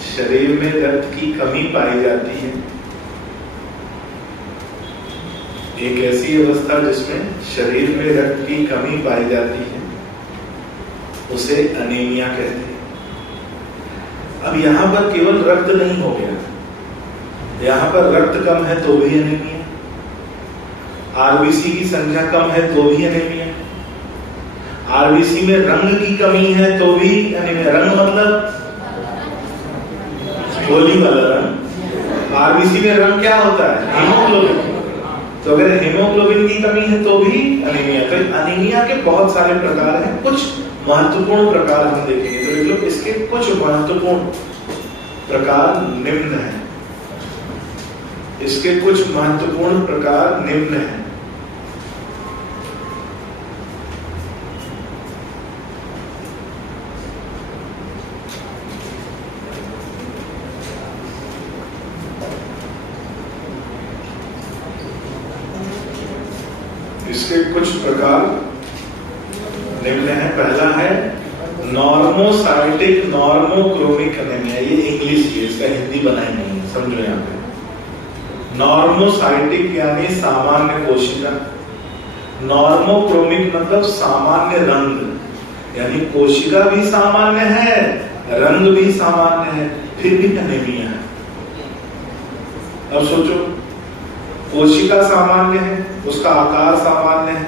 शरीर में रक्त की कमी पाई जाती है। एक ऐसी अवस्था जिसमें शरीर में रक्त की कमी पाई जाती है, उसे एनीमिया कहते हैं। अब यहाँ पर केवल रक्त नहीं हो गया, यहाँ पर रक्त कम है तो भी एनीमिया, आरबीसी की संख्या कम है तो भी एनीमिया, आरबीसी में रंग की कमी है तो भी एनीमिया। रंग मतलब होली वाला रंग। आरबीसी में रंग क्या होता है, हीमोग्लोबिन। तो अगर हीमोग्लोबिन की कमी है तो भी एनीमिया। तो एनीमिया के बहुत सारे प्रकार हैं, कुछ महत्वपूर्ण प्रकार हम देखेंगे। तो देख लो, इसके कुछ महत्वपूर्ण प्रकार निम्न हैं। इसके कुछ महत्वपूर्ण प्रकार निम्न हैं। इसके कुछ प्रकार निम्न है। पहला है नॉर्मोसाइटिक नॉर्मोक्रोमिक एनीमिया। ये इंग्लिश है, इसका हिंदी बनाई नहीं है, समझो यहाँ पे। नॉर्मोसाइटिक यानी सामान्य कोशिका, नॉर्मोक्रोमिक मतलब सामान्य रंग, यानी कोशिका भी सामान्य है, रंग भी सामान्य है, फिर भी एनीमिया है। अब सोचो, कोशिका सामान्य है, उसका आकार सामान्य है,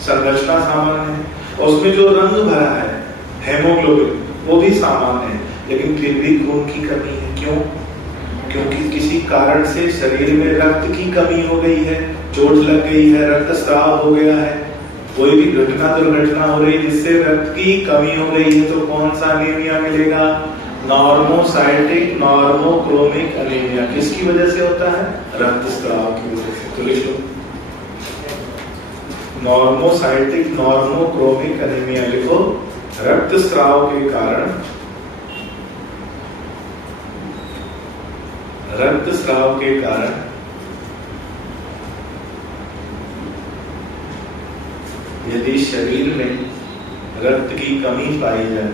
संरचना सामान्य है, और उसमें जो रंग भरा है हेमोग्लोबिन वो भी सामान्य है, लेकिन फिर भी खून की कमी है। क्यों? क्योंकि किसी कारण से शरीर में रक्त की कमी हो गई है, चोट लग गई है, रक्तस्राव हो गया है, कोई भी दुर्घटना हो रही है जिससे रक्त की कमी हो गई है, तो कौन सा एनीमिया मिलेगा? Normocytic normochromic anaemia. किसकी वजह से होता है? रक्तस्राव की वजह से। तो लिख लो, नॉर्मोसाइटिक नॉर्मोक्रोमिक एनीमिया लिखो। रक्तस्राव के कारण यदि शरीर में रक्त की कमी पाई जाए,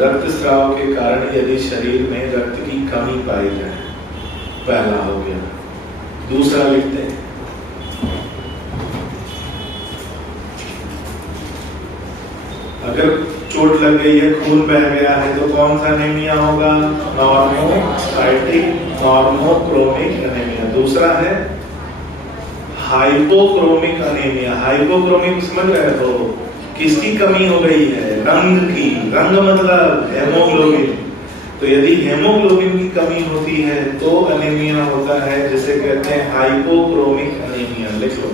रक्तस्राव के कारण यदि शरीर में रक्त की कमी पाई जाए, पहला हो गया। दूसरा लिखते हैं, अगर चोट लग गई है, खून बह गया है, तो कौन सा एनीमिया होगा? Normocytic normochromic anaemia. दूसरा है हाइपोक्रोमिक एनीमिया। हाइपोक्रोमिक समझ रहे हो? किसकी कमी हो गई है? रंग की। रंग मतलब हेमोग्लोबिन। तो यदि हेमोग्लोबिन की कमी होती है तो एनीमिया होता है, जिसे कहते हैं हाइपोक्रोमिक एनीमिया। लिख लो,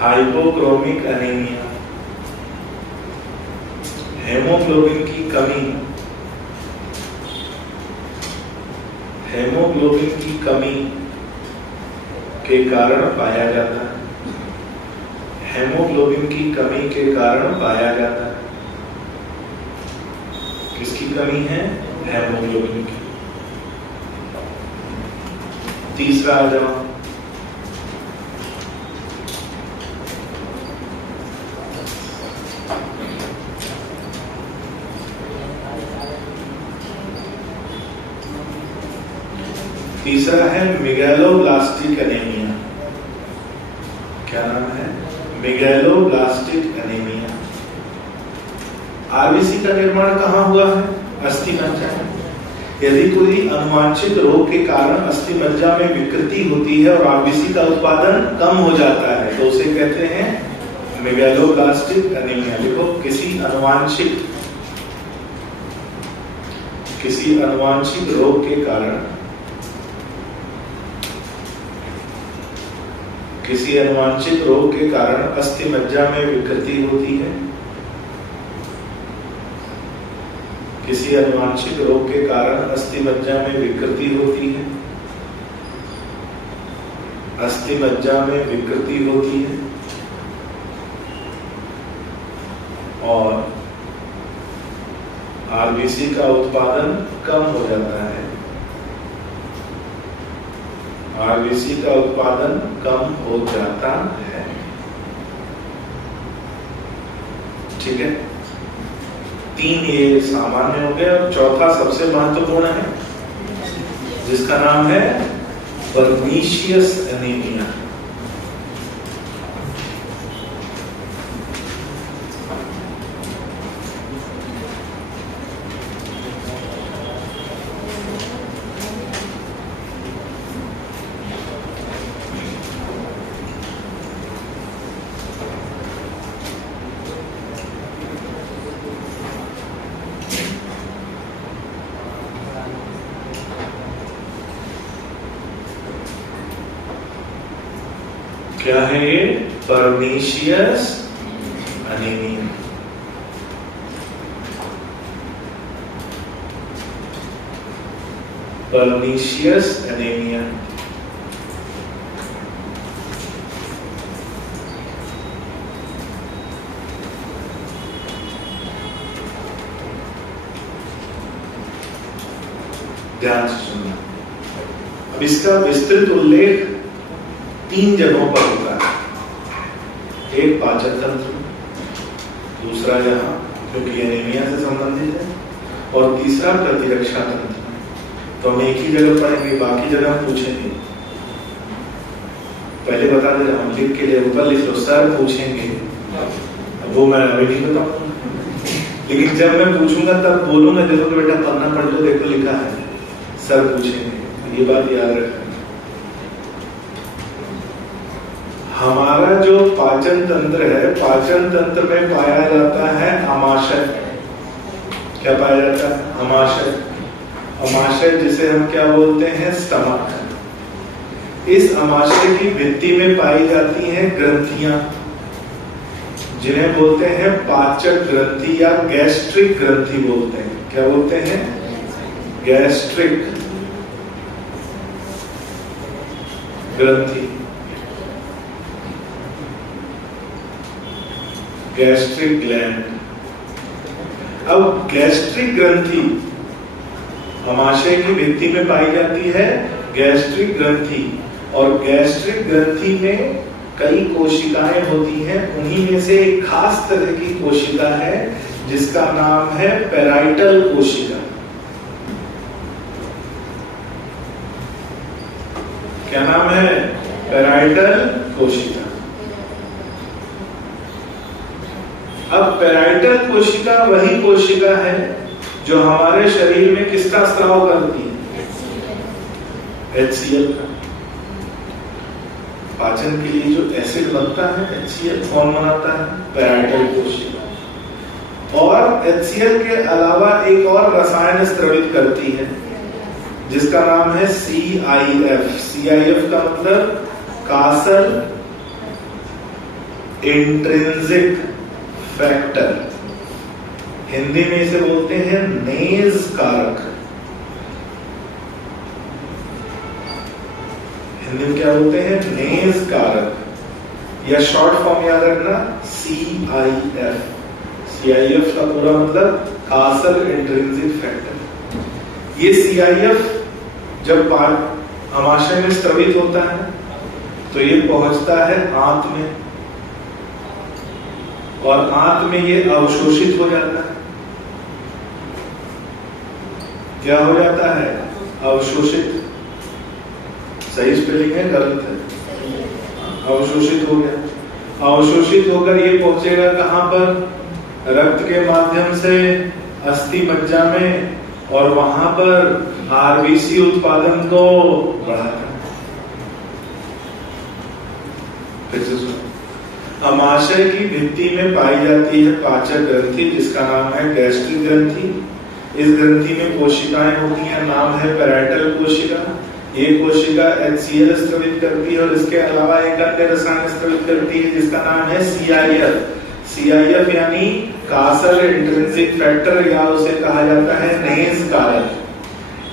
हाइपोक्रोमिक एनीमिया। हेमोग्लोबिन की कमी, हेमोग्लोबिन की कमी के कारण पाया जाता है। हेमोग्लोबिन की कमी के कारण पाया जाता है। किसकी कमी है? हेमोग्लोबिन की। तीसरा आ जाओ, तीसरा है मेगालोब्लास्टिक एनीमिया। क्या नाम है? Megaloblastic anaemia. आरबीसी का निर्माण कहाँ हुआ है? अस्थि मज्जा में। यदि कोई अनुवांशिक रोग के कारण अस्थि मज्जा में विकृति होती है और आरबीसी का उत्पादन कम हो जाता है तो उसे कहते हैं मेगालोब्लास्टिक एनीमिया। देखो, किसी अनुवांशिक रोग के कारण, किसी अनुवांशिक रोग के कारण अस्थि मज्जा में विकृति होती है, किसी अनुवांशिक रोग के कारण अस्थि मज्जा में विकृति होती है, अस्थि मज्जा में विकृति होती है और आरबीसी का उत्पादन कम हो जाता है, आरबीसी का उत्पादन कम हो जाता है। ठीक है, 3 ये सामान्य हो गए और चौथा सबसे महत्वपूर्ण है जिसका नाम है पर्नीशियस एनीमिया। क्या है ये? Pernicious anaemia. Pernicious anaemia. ध्यान से सुनना। अब इसका विस्तृत उल्लेख 3 जगहों पर होता है। एक पाचन तंत्र, दूसरा यहाँ क्योंकि एनीमिया से संबंधित है, और तीसरा प्रतिरक्षा तंत्र। तो हम एक ही जगह पढ़ेंगे, बाकी जगह हम पूछेंगे। पहले बता दे, हम लिख के लिए ऊपर लिख लो, सर पूछेंगे। अब वो मैं अभी नहीं बताऊंगा, लेकिन जब मैं पूछूंगा तब बोलूंगा, देखो कि बेटा पन्ना पढ़ लो, देखो लिखा है सर पूछेंगे। ये बात याद रखना। हमारा जो पाचन तंत्र है, पाचन तंत्र में पाया जाता है आमाशय। क्या पाया जाता है? आमाशय। आमाशय जिसे हम क्या बोलते हैं? स्टमक। इस आमाशय की भित्ति में पाई जाती हैं ग्रंथियां जिन्हें बोलते हैं पाचक ग्रंथि या गैस्ट्रिक ग्रंथि बोलते हैं। क्या बोलते हैं? गैस्ट्रिक ग्रंथि, गैस्ट्रिक ग्लैंड। अब गैस्ट्रिक ग्रंथि आमाशय की भित्ति में पाई जाती है गैस्ट्रिक ग्रंथि, और गैस्ट्रिक ग्रंथि में कई कोशिकाएं होती हैं। उन्हीं में से एक खास तरह की कोशिका है जिसका नाम है पेराइटल कोशिका। क्या नाम है? पेराइटल कोशिका। अब पेराइटल कोशिका वही कोशिका है जो हमारे शरीर में किसका स्राव करती है? HCl का। पाचन के लिए जो एसिड बनता है HCl कौन बनाता है? पेराइटल कोशिका। और HCl के अलावा एक और रसायन स्रावित करती है जिसका नाम है CIF। CIF का मतलब कासल इंट्रिंसिक फैक्टर। हिंदी में इसे बोलते हैं नेज कारक। हिंदी में क्या बोलते हैं? नेज कारक। या शॉर्ट फॉर्म याद रखना CIF। CIF का पूरा मतलब कासल इंट्रिंसिक फैक्टर। ये CIF जब आमाशय में स्रवित होता है तो ये पहुंचता है आंत में, और आंत में ये अवशोषित हो जाता है। क्या हो जाता है? अवशोषित। सही स्पेलिंग है, गलत है? अवशोषित हो गया। अवशोषित होकर ये पहुंचेगा कहां पर? रक्त के माध्यम से अस्थि मज्जा में, और वहां पर आरबीसी उत्पादन को बढ़ाता है। फिर से सुनो। अमाशय की भित्ति में पाई जाती है पाचक ग्रंथि, जिसका नाम है गैस्ट्रिक ग्रंथि। इस ग्रंथि में कोशिकाएं होती हैं, नाम है पैराइटल कोशिका। ये कोशिका HCl स्रावित करती है, और इसके अलावा एक अन्य रसायन स्रावित करती है जिसका नाम है CIF। CIF यानी कासल इंट्रिंसिक फैक्टर, या उसे कहा जाता है नेस कारक।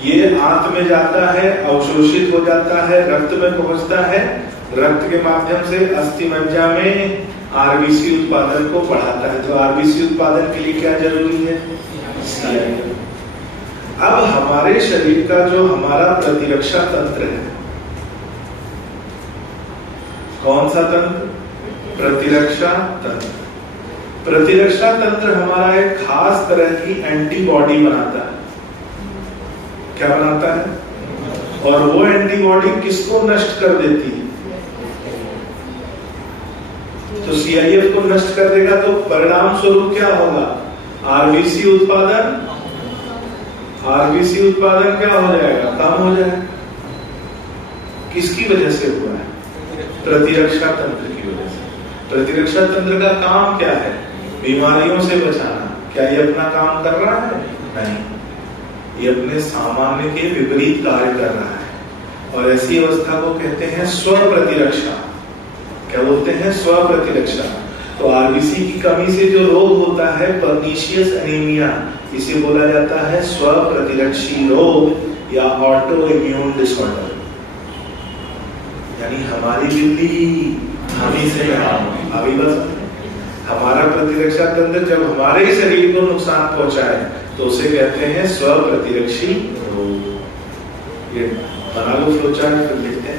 ये आंत में जाता है, अवशोषित हो जाता है, रक्त में पहुंचता है, रक्त के माध्यम से अस्थि मज्जा में आरबीसी उत्पादन को बढ़ाता है। तो आरबीसी उत्पादन के लिए क्या जरूरी है? CIF। अब हमारे शरीर का जो हमारा प्रतिरक्षा तंत्र है, कौन सा तंत्र? प्रतिरक्षा तंत्र। प्रतिरक्षा तंत्र हमारा एक खास तरह की एंटीबॉडी बनाता है। क्या बनाता है? और वो एंटीबॉडी किसको नष्ट कर देती है? तो CIF को नष्ट कर देगा, तो परिणाम स्वरूप क्या होगा? आरबीसी उत्पादन। आरबीसी उत्पादन क्या हो जाएगा? कम हो जाएगा। किसकी वजह से हुआ है? प्रतिरक्षा तंत्र की वजह से। प्रतिरक्षा तंत्र का काम क्या है? बीमारियों से बचाना। क्या ये अपना काम कर रहा है? नहीं, ये अपने सामान्य के विपरीत कार्य कर रहा है, और ऐसी अवस्था को कहते हैं स्व प्रतिरक्षा। क्या बोलते हैं? स्व प्रतिरक्षा। तो आरबीसी की कमी से जो रोग होता है, पर्नीशियस एनीमिया, इसे बोला जाता है स्व प्रतिरक्षी रोग या ऑटो इम्यून डिसऑर्डर। यानी हमारी बिल्ली हम ही से अभी बस हमारा प्रतिरक्षा तंत्र जब हमारे ही शरीर को नुकसान पहुंचाए तो उसे कहते हैं स्व प्रतिरक्षी रोग। ये बना लो फ्लोचार्ट, फिर लिखते हैं।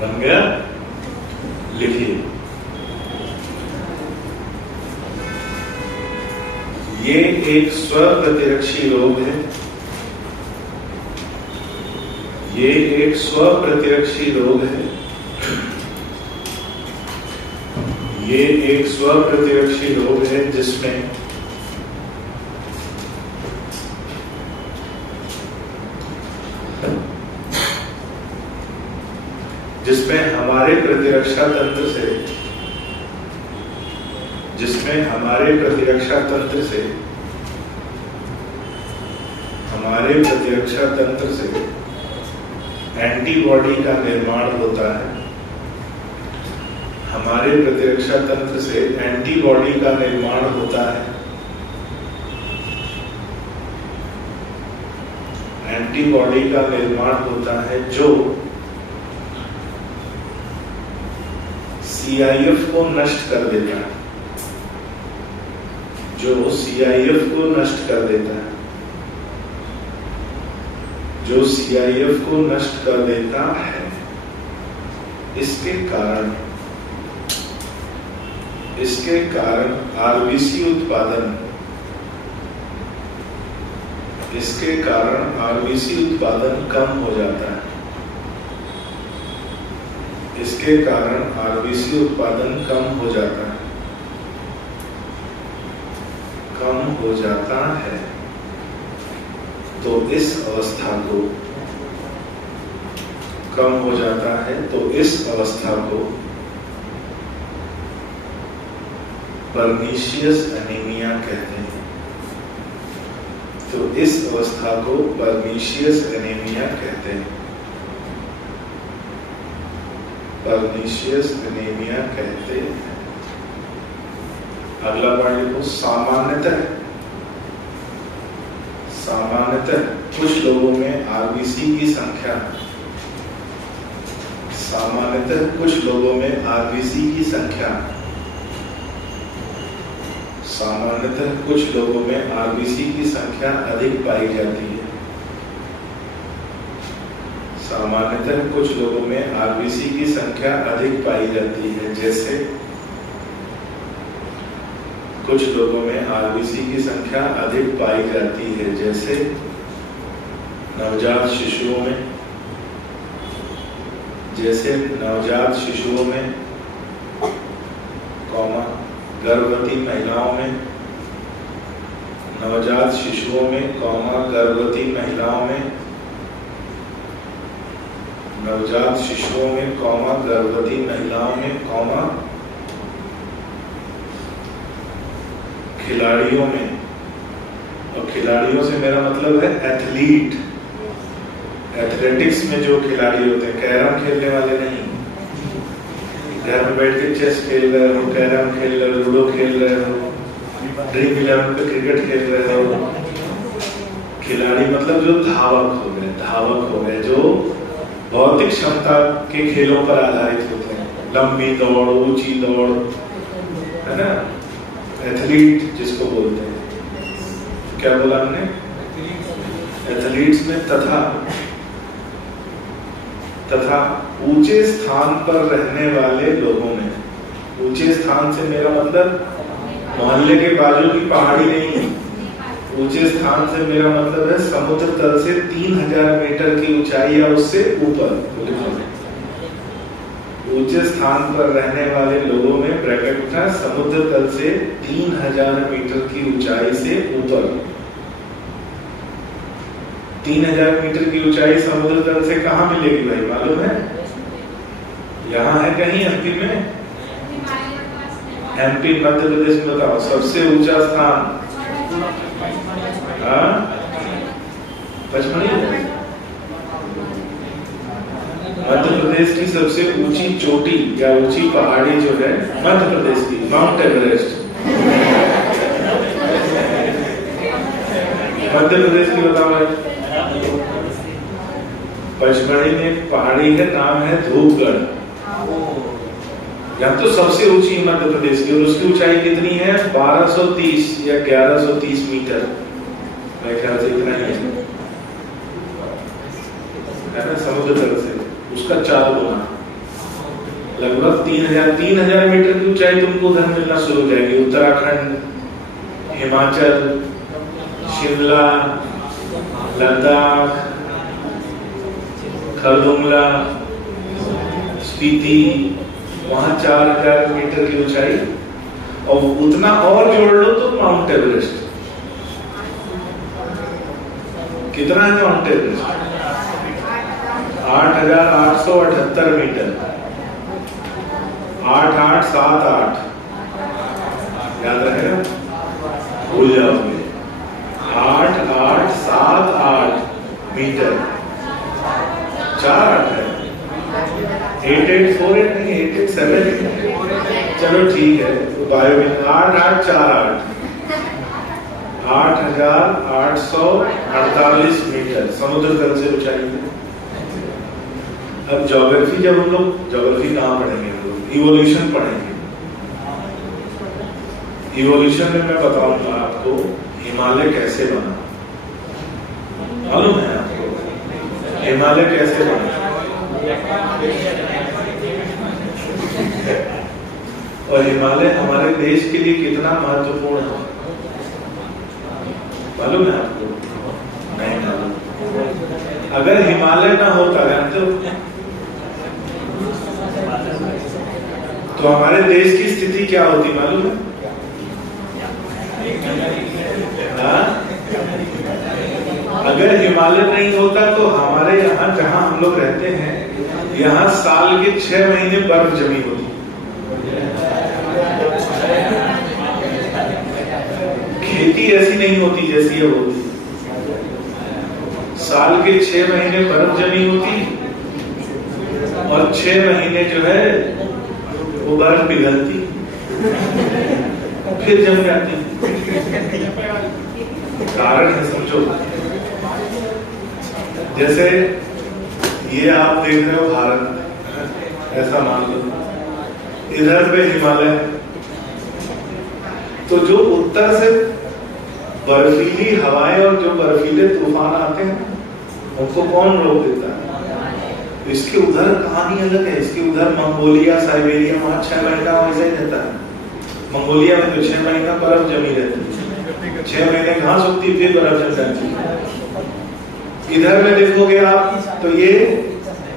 बन गया? लिखिए, ये एक स्व प्रतिरक्षी रोग है ये एक स्वप्रतिरक्षी रोग है। ये एक स्वप्रतिरक्षी रोग है जिसमें हमारे प्रतिरक्षा तंत्र से एंटीबॉडी का निर्माण होता है। हमारे प्रतिरक्षा तंत्र से एंटीबॉडी का निर्माण होता है। एंटीबॉडी का निर्माण होता है जो CIF को नष्ट कर देता है। जो CIF को नष्ट कर देता है। जो CIF को नष्ट कर देता है। इसके कारण RBC उत्पादन कम हो जाता है। इसके कारण RBC उत्पादन कम हो जाता है। तो इस अवस्था को पर्नीशियस एनीमिया कहते हैं। पर्नीशियस एनीमिया कहते हैं। अगला पॉइंट लिखो, सामान्यतः कुछ लोगों में RBC की संख्या अधिक पाई जाती है। जैसे नवजात शिशुओं में, गर्भवती महिलाओं में, खिलाड़ियों में, और खिलाड़ियों से मेरा मतलब है एथलीट। एथलेटिक्स में जो खिलाड़ी होते हैं, कैरम खेलने वाले नहीं। घर में बैठ के चेस खेल रहे हो, कैरम खेल रहे हो, लूडो खेल रहे हो, ड्रीम 11 पे क्रिकेट खेल रहे हो। खिलाड़ी मतलब जो धावक हो गए, जो भौतिक क्षमता के खेलों पर आधारित होते हैं। लंबी दौड़, ऊंची दौड़, है ना, एथलीट जिसको बोलते हैं। क्या बोला हमने? एथलीट्स में तथा ऊंचे स्थान पर रहने वाले लोगों में। ऊंचे स्थान से मेरा मतलब मोहल्ले के बाजू की पहाड़ी नहीं है। ऊंचे स्थान से मेरा मतलब है समुद्र तल से 3000 मीटर की ऊंचाई या उससे ऊपर। ऊंचे स्थान पर रहने वाले लोगों में ब्रैकेट उठा, समुद्र तल से 3000 मीटर की ऊंचाई से ऊपर। 3000 मीटर की ऊंचाई समुद्र तल से कहाँ मिलेगी भाई, मालूम है? यहाँ है कहीं MP में? MP मध्य प्रदेश में बताओ सबसे ऊंचा स्थान। पचमढ़ी मध्य प्रदेश की सबसे ऊंची चोटी या ऊंची पहाड़ी जो है मध्य प्रदेश की, माउंट एवरेस्ट। मध्य प्रदेश की बताओ है। पचमढ़ी में एक पहाड़ी है, नाम है धूपगढ़। यहाँ तो सबसे ऊंची मध्य प्रदेश की, और उसकी ऊंचाई कितनी है? 1230 या 1130 मीटर, मेरे ख्याल से इतना ही है ना, समुद्र तल से उसका 4 गुना, लगभग 3000 मीटर की ऊंचाई तुमको उधर मिलना शुरू हो जाएगी। उत्तराखंड, हिमाचल, शिमला, लद्दाख, खरदुंगला, स्पीति, वहां 4000 मीटर की ऊंचाई, और उतना और जोड़ लो तो माउंट एवरेस्ट। कितना है माउंट एवरेस्ट? 8878 मीटर। 8878 याद रखेगा, भूल जाओगे। 8878 मीटर, 4 8 है, 8848 नहीं, 8878। चलो ठीक है, बायो में 8848 8848 मीटर समुद्र तल से ऊंचाई है। अब ज्योग्राफी, जब हम लोग ज्योग्राफी कहाँ पढ़ेंगे, इवोल्यूशन पढ़ेंगे। इवोल्यूशन में मैं बताऊंगा आपको हिमालय कैसे बना। मालूम है आपको हिमालय कैसे बना? और हिमालय हमारे देश के लिए कितना महत्वपूर्ण है मालूम है आपको? नहीं मालूम। अगर हिमालय ना होता जानते हो तो हमारे देश की स्थिति क्या होती मालूम है? अगर हिमालय नहीं होता तो हमारे यहाँ जहाँ हम लोग रहते हैं, यहाँ साल के 6 महीने बर्फ जमी होती। खेती ऐसी नहीं होती जैसी ये होती। साल के 6 महीने बर्फ जमी होती और 6 महीने जो है वो बर्फ पिघलती, फिर जम जाती। कारण है, समझो। जैसे ये आप देख रहे हो भारत, ऐसा मान लो इधर पे हिमालय, तो जो उत्तर से बर्फीली हवाएं और जो बर्फीले तूफान आते हैं उनको कौन रोक देता है? इसके उधर कहानी अलग है। इसके उधर मंगोलिया, साइबेरिया, वहां 6 महीना वैसे ही रहता है। मंगोलिया में तो 6 महीना बर्फ जमी रहती है, 6 महीने घास उगती, फिर बर्फ जम जाती है। इधर में देखोगे आप तो ये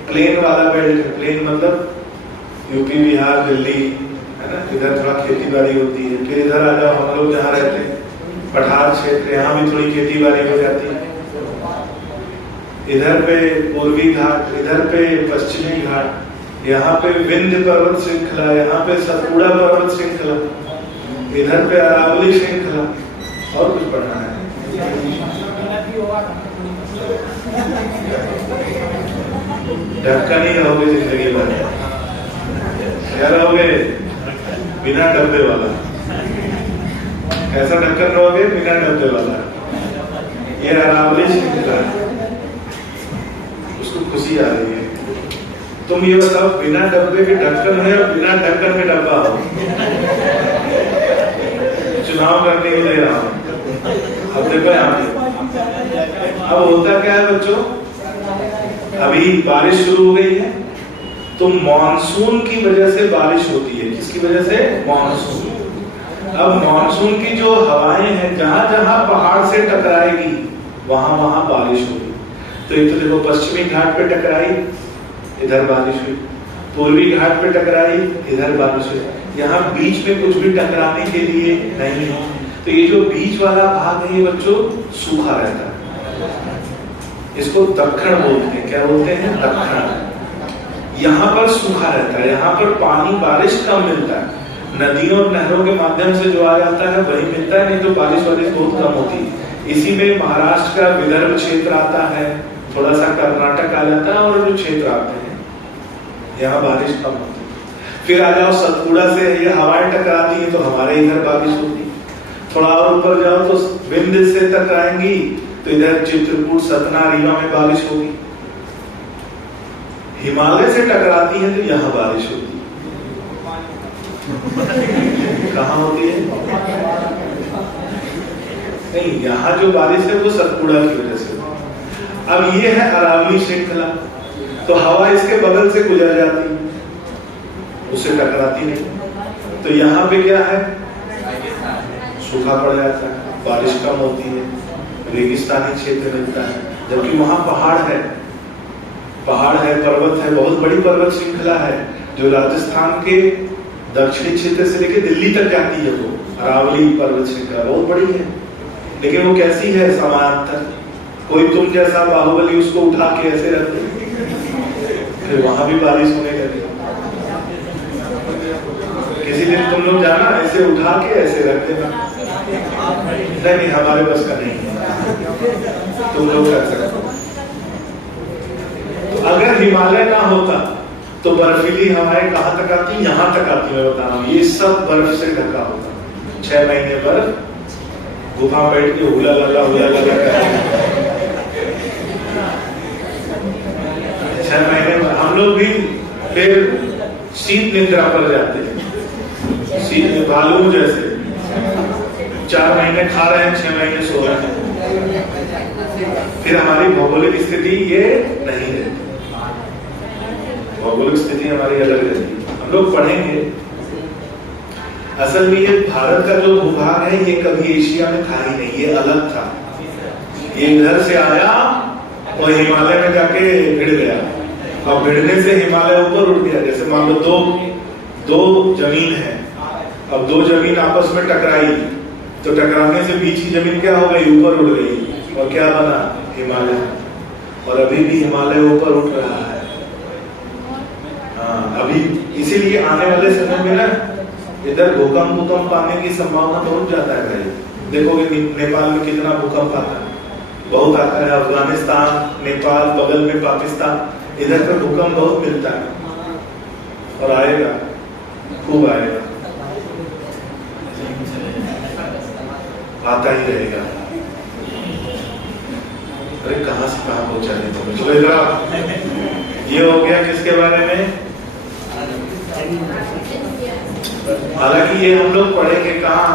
प्लेन वाला बेल्ट है। प्लेन मतलब यूपी, बिहार, दिल्ली, है ना। इधर थोड़ा खेती बाड़ी होती है। फिर इधर आ जाओ, हम लोग जहाँ रहते हैं पठार क्षेत्र, यहाँ भी थोड़ी खेती बाड़ी हो जाती है। इधर पे पूर्वी घाट, इधर पे पश्चिमी घाट, यहाँ पे विंध्य पर्वत श्रृंखला, यहाँ पे सतपुड़ा पर्वत श्रृंखला, इधर पे अरावली श्रृंखला, और कुछ पढ़ना है। ढक्का नहीं रहोगे जिंदगी भर, क्या रहोगे? बिना डब्बे वाला। ऐसा ढक्कन रहोगे बिना डब्बे वाला। ये अरावली श्रृंखला, उसको खुशी आ रही है। तुम ये बताओ, बिना डब्बे के ढक्कन है और बिना ढक्कन के डब्बा हो? चुनाव करने के लिए रहा हूं। अब देखो यहाँ पे अब होता क्या है बच्चों, अभी बारिश शुरू हो गई है, तो मॉनसून की वजह से बारिश होती है। किसकी वजह से? मॉनसून। अब मॉनसून की जो हवाएं हैं, जहां जहां पहाड़ से टकराएगी वहां वहां बारिश होगी। तो एक तो देखो, पश्चिमी घाट पे टकराई, इधर बारिश हुई। पूर्वी घाट पे टकराई, इधर बारिश हुई। यहाँ बीच में कुछ भी टकराने के लिए नहीं है। तो ये जो बीच वाला भाग है ये बच्चों सूखा रहता है। इसको दक्षिण बोलते हैं। क्या बोलते हैं? दक्षिण। यहाँ पर सूखा रहता है, यहाँ पर पानी, बारिश कम मिलता है। नदियों और नहरों के माध्यम से जो आ जाता है वही मिलता है, नहीं तो बारिश बहुत कम होती है। इसी में महाराष्ट्र का विदर्भ क्षेत्र आता है, थोड़ा सा कर्नाटक आ जाता है, और जो क्षेत्र आते हैं यहाँ बारिश कम होती है। फिर आ जाओ सतपुड़ा से, ये हवाएं टकराती है तो हमारे इधर बारिश होती है। थोड़ा और ऊपर जाओ तो विंध्य से टकराएंगी तो इधर चित्रकूट, सतना, रीवा में बारिश होगी। हिमालय से टकराती है तो यहाँ बारिश होती है। कहाँ होती है? नहीं, यहाँ जो बारिश है वो सतपुड़ा की वजह से। अब ये है अरावली श्रृंखला, तो हवा इसके बगल से गुजर जाती है, उससे टकराती नहीं। तो यहाँ पे क्या है? सूखा पड़ जाता है, बारिश कम होती है, रेगिस्तानी क्षेत्र मिलता है, जबकि वहां पहाड़ है। पहाड़ है, पर्वत है, बहुत बड़ी पर्वत श्रृंखला है जो राजस्थान के दक्षिणी क्षेत्र से लेकर दिल्ली तक जाती है। वो अरावली पर्वत श्रृंखला बहुत बड़ी है, लेकिन वो कैसी है? समानांतर। कोई तुम जैसा बाहुबली उसको उठा के ऐसे रख दे, फिर वहां भी बारिश होने लगी। किसी दिन तुम लोग जाना, ऐसे उठा के ऐसे रख देना। नहीं, हमारे बस का नहीं है, तुम लोग कर सकते। तो अगर हिमालय ना होता तो बर्फीली हवाएं कहां तक आती? यहां तक आती। मैं बता रहा हूँ, ये सब बर्फ से ढका होता। 6 महीने बर्फ, गुफा बैठ के हुला लगा 6 महीने हम लोग भी फिर शीत निद्रा पर जाते हैं, शीत भालू जैसे 4 महीने खा रहे हैं, 6 महीने सो रहे हैं। फिर हमारी भौगोलिक स्थिति ये नहीं रहती, भौगोलिक स्थिति हमारी अलग रहती है। हम लोग पढ़ेंगे, असल में ये भारत का जो भूभाग है ये कभी एशिया में था ही नहीं, ये अलग था। ये इधर से आया और हिमालय में जाके भिड़ गया, और भिड़ने से हिमालय ऊपर उठ गया। जैसे मान लो दो जमीन है, अब 2 जमीन आपस में टकराई, तो टकराने से बीच की जमीन क्या हो गई? ऊपर उड़ गई, और क्या बना? हिमालय। और अभी भी हिमालय ऊपर उठ रहा है। अभी इसीलिए आने वाले समय में ना इधर भूकंप आने की संभावना बहुत ज्यादा है भाई। देखोगे नेपाल में कितना भूकंप आता है, बहुत आता है। अफगानिस्तान, नेपाल, बगल में पाकिस्तान, इधर पे भूकंप बहुत मिलता है और आएगा, खूब आएगा, आता ही रहेगा। अरे कहां से कहां पहुंचा देते? चलो इधर ये हो गया किसके बारे में? हालांकि ये हम लोग पढ़ेंगे कहाँ?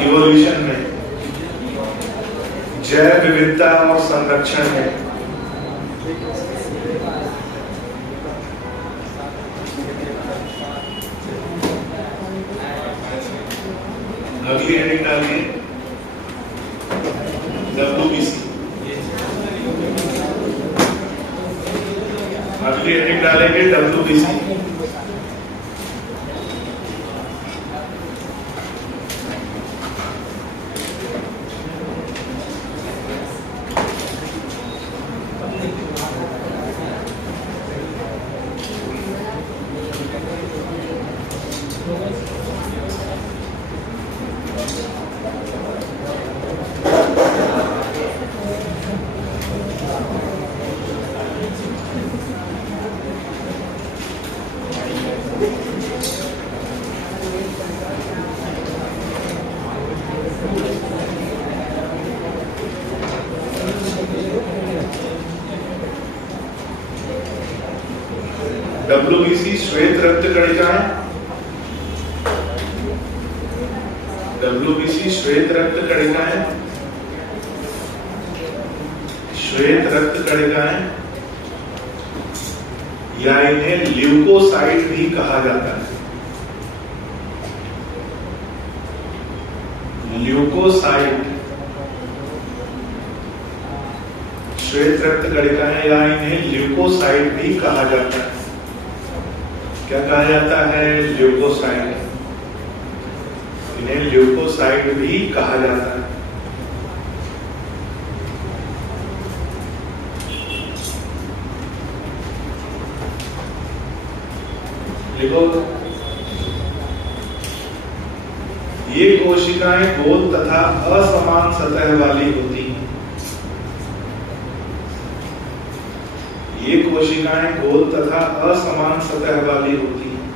इवोल्यूशन में, जैव विविधता और संरक्षण में। अगली हेडिंग डालिए WBC। अगली हेडिंग डालेंगे WBC। WBC श्वेत रक्त कणिकाएं, WBC श्वेत रक्त कणिकाएं, श्वेत रक्त कणिकाएं, या इन्हें ल्यूकोसाइट भी कहा जाता है। ल्यूकोसाइट, श्वेत रक्त कणिकाएं या इन्हें ल्यूकोसाइट भी कहा जाता है। क्या कहा जाता है? ल्यूकोसाइट। इन्हें ल्यूकोसाइट भी कहा जाता है। देखो, ये कोशिकाएं गोल तथा असमान सतह वाली होती हैं। ये कोशिकाएं गोल तथा असमान सतह वाली होती हैं।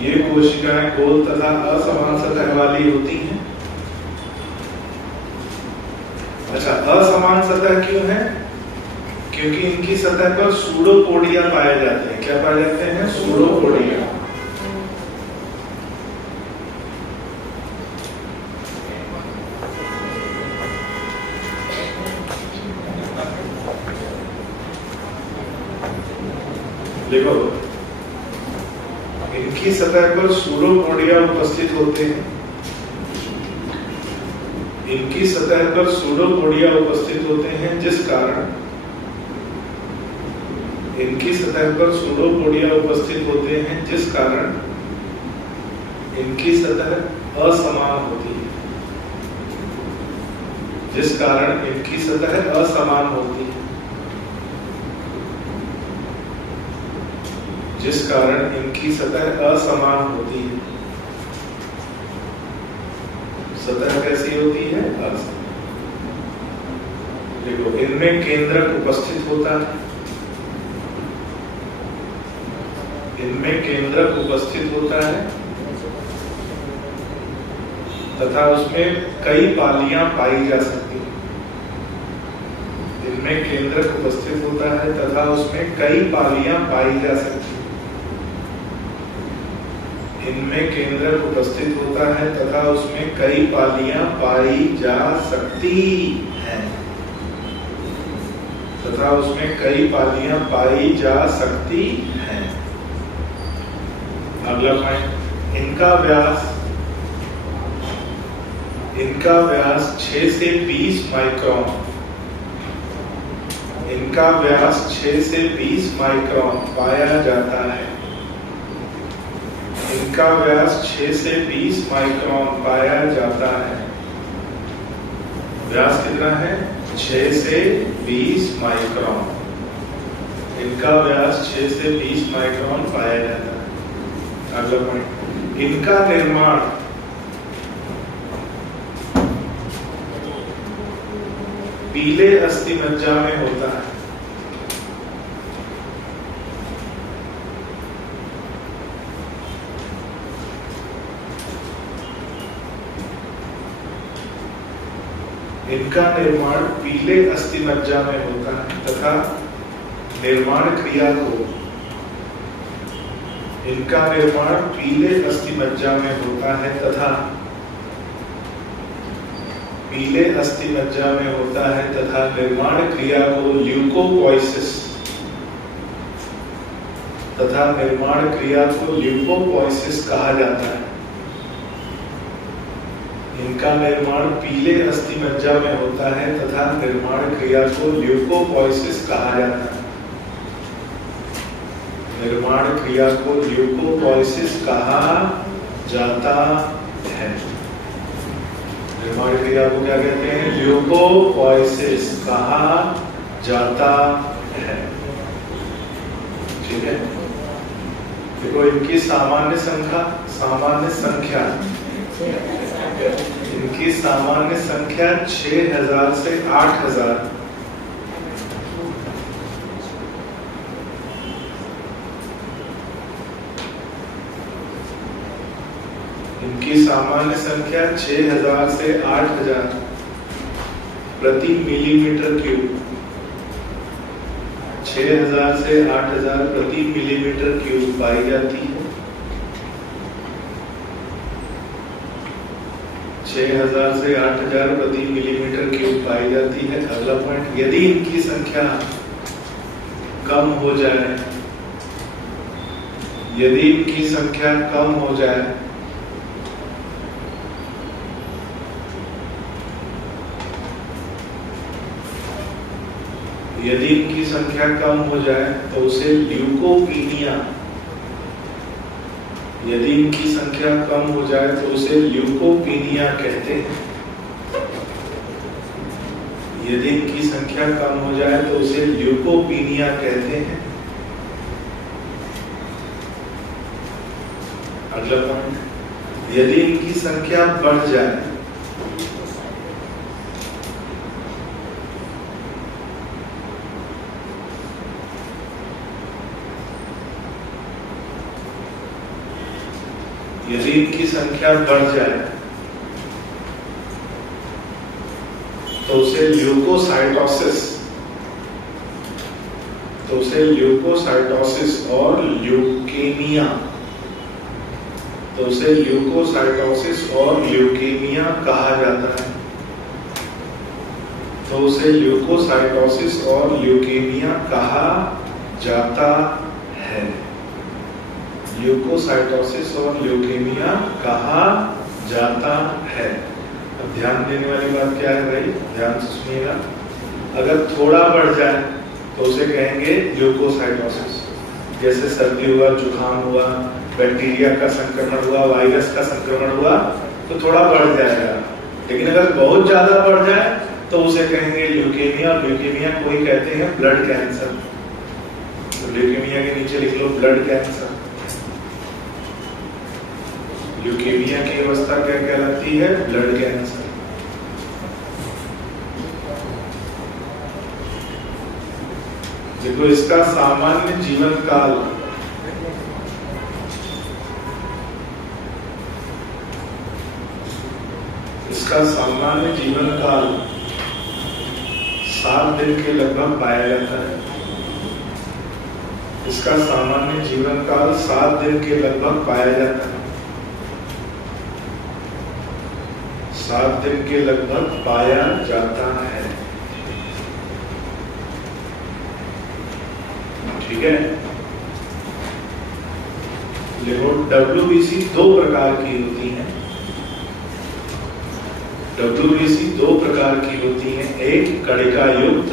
ये कोशिकाएं गोल तथा असमान सतह वाली होती हैं। अच्छा, असमान सतह क्यों है? क्योंकि इनकी सतह पर सूडोपोडिया पाए जाते हैं। क्या पाए जाते हैं? सूडोपोडिया। देखो, इनकी सतह पर सूडोपोडिया उपस्थित होते हैं इनकी सतह पर सूडोपोडिया उपस्थित होते हैं, जिस कारण इनकी सतह पर सूडोपोडिया उपस्थित होते हैं, जिस कारण इनकी सतह असमान होती है, जिस कारण इनकी सतह असमान होती है, जिस कारण इनकी सतह असमान होती है। सतह कैसी होती है? असमान। देखो, इनमें केंद्रक उपस्थित होता है, इनमें केंद्रक उपस्थित होता है तथा उसमें कई पालियां पाई जा सकती हैं। इनमें केंद्रक उपस्थित होता है तथा उसमें कई पालियां पाई जा सकती हैं। इनमें केंद्रक उपस्थित होता है तथा उसमें कई पालियां पाई जा सकती हैं, तथा उसमें कई पालियां पाई जा सकती हैं। अगला पॉइंट, इनका व्यास 6 से 20 माइक्रोन, इनका व्यास 6 से 20 माइक्रोन पाया जाता है। इनका व्यास 6 से 20 माइक्रोन पाया जाता है। व्यास कितना है? 6 से 20 माइक्रोन। इनका व्यास 6 से 20 माइक्रोन पाया जाता है। अगला पॉइंट, इनका निर्माण पीले अस्थिमज्जा में होता है। इनका निर्माण पीले अस्थिमज्जा में होता है तथा निर्माण क्रिया को, इनका निर्माण पीले अस्थिमज्जा में होता है तथा पीले अस्थिमज्जा में होता है तथा निर्माण क्रिया को ल्यूकोपोइसिस तथा निर्माण क्रिया को ल्यूकोपोइसिस कहा जाता है। इनका निर्माण पीले अस्थिमज्जा में होता है तथा निर्माण क्रिया को ल्यूकोपोइसिस कहा जाता है। निर्माण क्रिया को ल्यूकोपोइसिस कहा जाता है। निर्माण क्रिया को क्या कहते हैं? ल्यूकोपोइसिस कहा जाता है। ठीक है, देखो, इनकी सामान्य संख्या इनकी सामान्य संख्या 6000 से 8000, इनकी सामान्य संख्या 6000 से 8000 प्रति मिलीमीटर क्यूब, 6000 से 8000 प्रति मिलीमीटर क्यूब पाई जाती है। 6000 से 8000 प्रति मिलीमीटर क्यूब पाई जाती है। अगला पॉइंट, यदि इनकी संख्या कम हो जाए, यदि इनकी संख्या कम हो जाए यदि इनकी संख्या कम हो जाए तो उसे ल्यूकोपीनिया, यदि इनकी संख्या कम हो जाए तो उसे ल्यूकोपीनिया कहते हैं। यदि इनकी संख्या कम हो जाए तो उसे ल्यूकोपीनिया कहते हैं। अगला पॉइंट, यदि इनकी संख्या बढ़ जाए, यदि इनकी संख्या बढ़ जाए तो उसे ल्यूकोसाइटोसिस और ल्यूकेमिया, कहा जाता है। तो उसे ल्यूकोसाइटोसिस और ल्यूकेमिया कहा जाता है। ल्यूकोसाइटोसिस और ल्यूकेमिया कहा जाता है। अब ध्यान देने वाली बात क्या है भाई, ध्यान से सुनिएगा। अगर थोड़ा बढ़ जाए तो उसे कहेंगे ल्यूकोसाइटोसिस। जैसे सर्दी हुआ, जुकाम हुआ, बैक्टीरिया का संक्रमण हुआ, वायरस का संक्रमण हुआ, तो थोड़ा बढ़ जाएगा। लेकिन अगर बहुत ज्यादा बढ़ जाए तो उसे कहेंगे ल्यूकेमिया। ल्यूकेमिया कोई कहते हैं ब्लड कैंसर। तो ल्यूकेमिया के नीचे लिख लो ब्लड कैंसर। ल्यूकेमिया की अवस्था क्या कहलाती है, ब्लड कैंसर। देखो इसका सामान्य जीवन काल इसका सामान्य जीवन काल 7 दिन के लगभग पाया जाता है। इसका सामान्य जीवन काल 7 दिन के लगभग पाया जाता है। 7 दिन के लगभग पाया जाता है। ठीक है। देखो WBC 2 प्रकार की होती है। WBC 2 प्रकार की होती है। एक कणिका युक्त,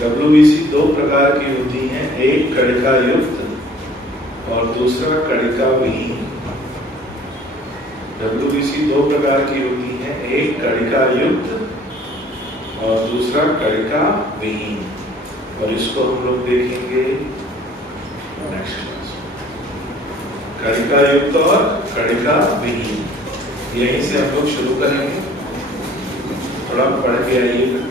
WBC 2 प्रकार की होती है। एक कणिका युक्त और दूसरा कणिका विहीन। WBC 2 प्रकार की होती है। एक कणिका युक्त और दूसरा कणिका विहीन। और इसको हम लोग देखेंगे नेक्स्ट क्लास में। कणिका युक्त और कणिका विहीन, यहीं से हम लोग शुरू करेंगे। थोड़ा पढ़ के आइएगा।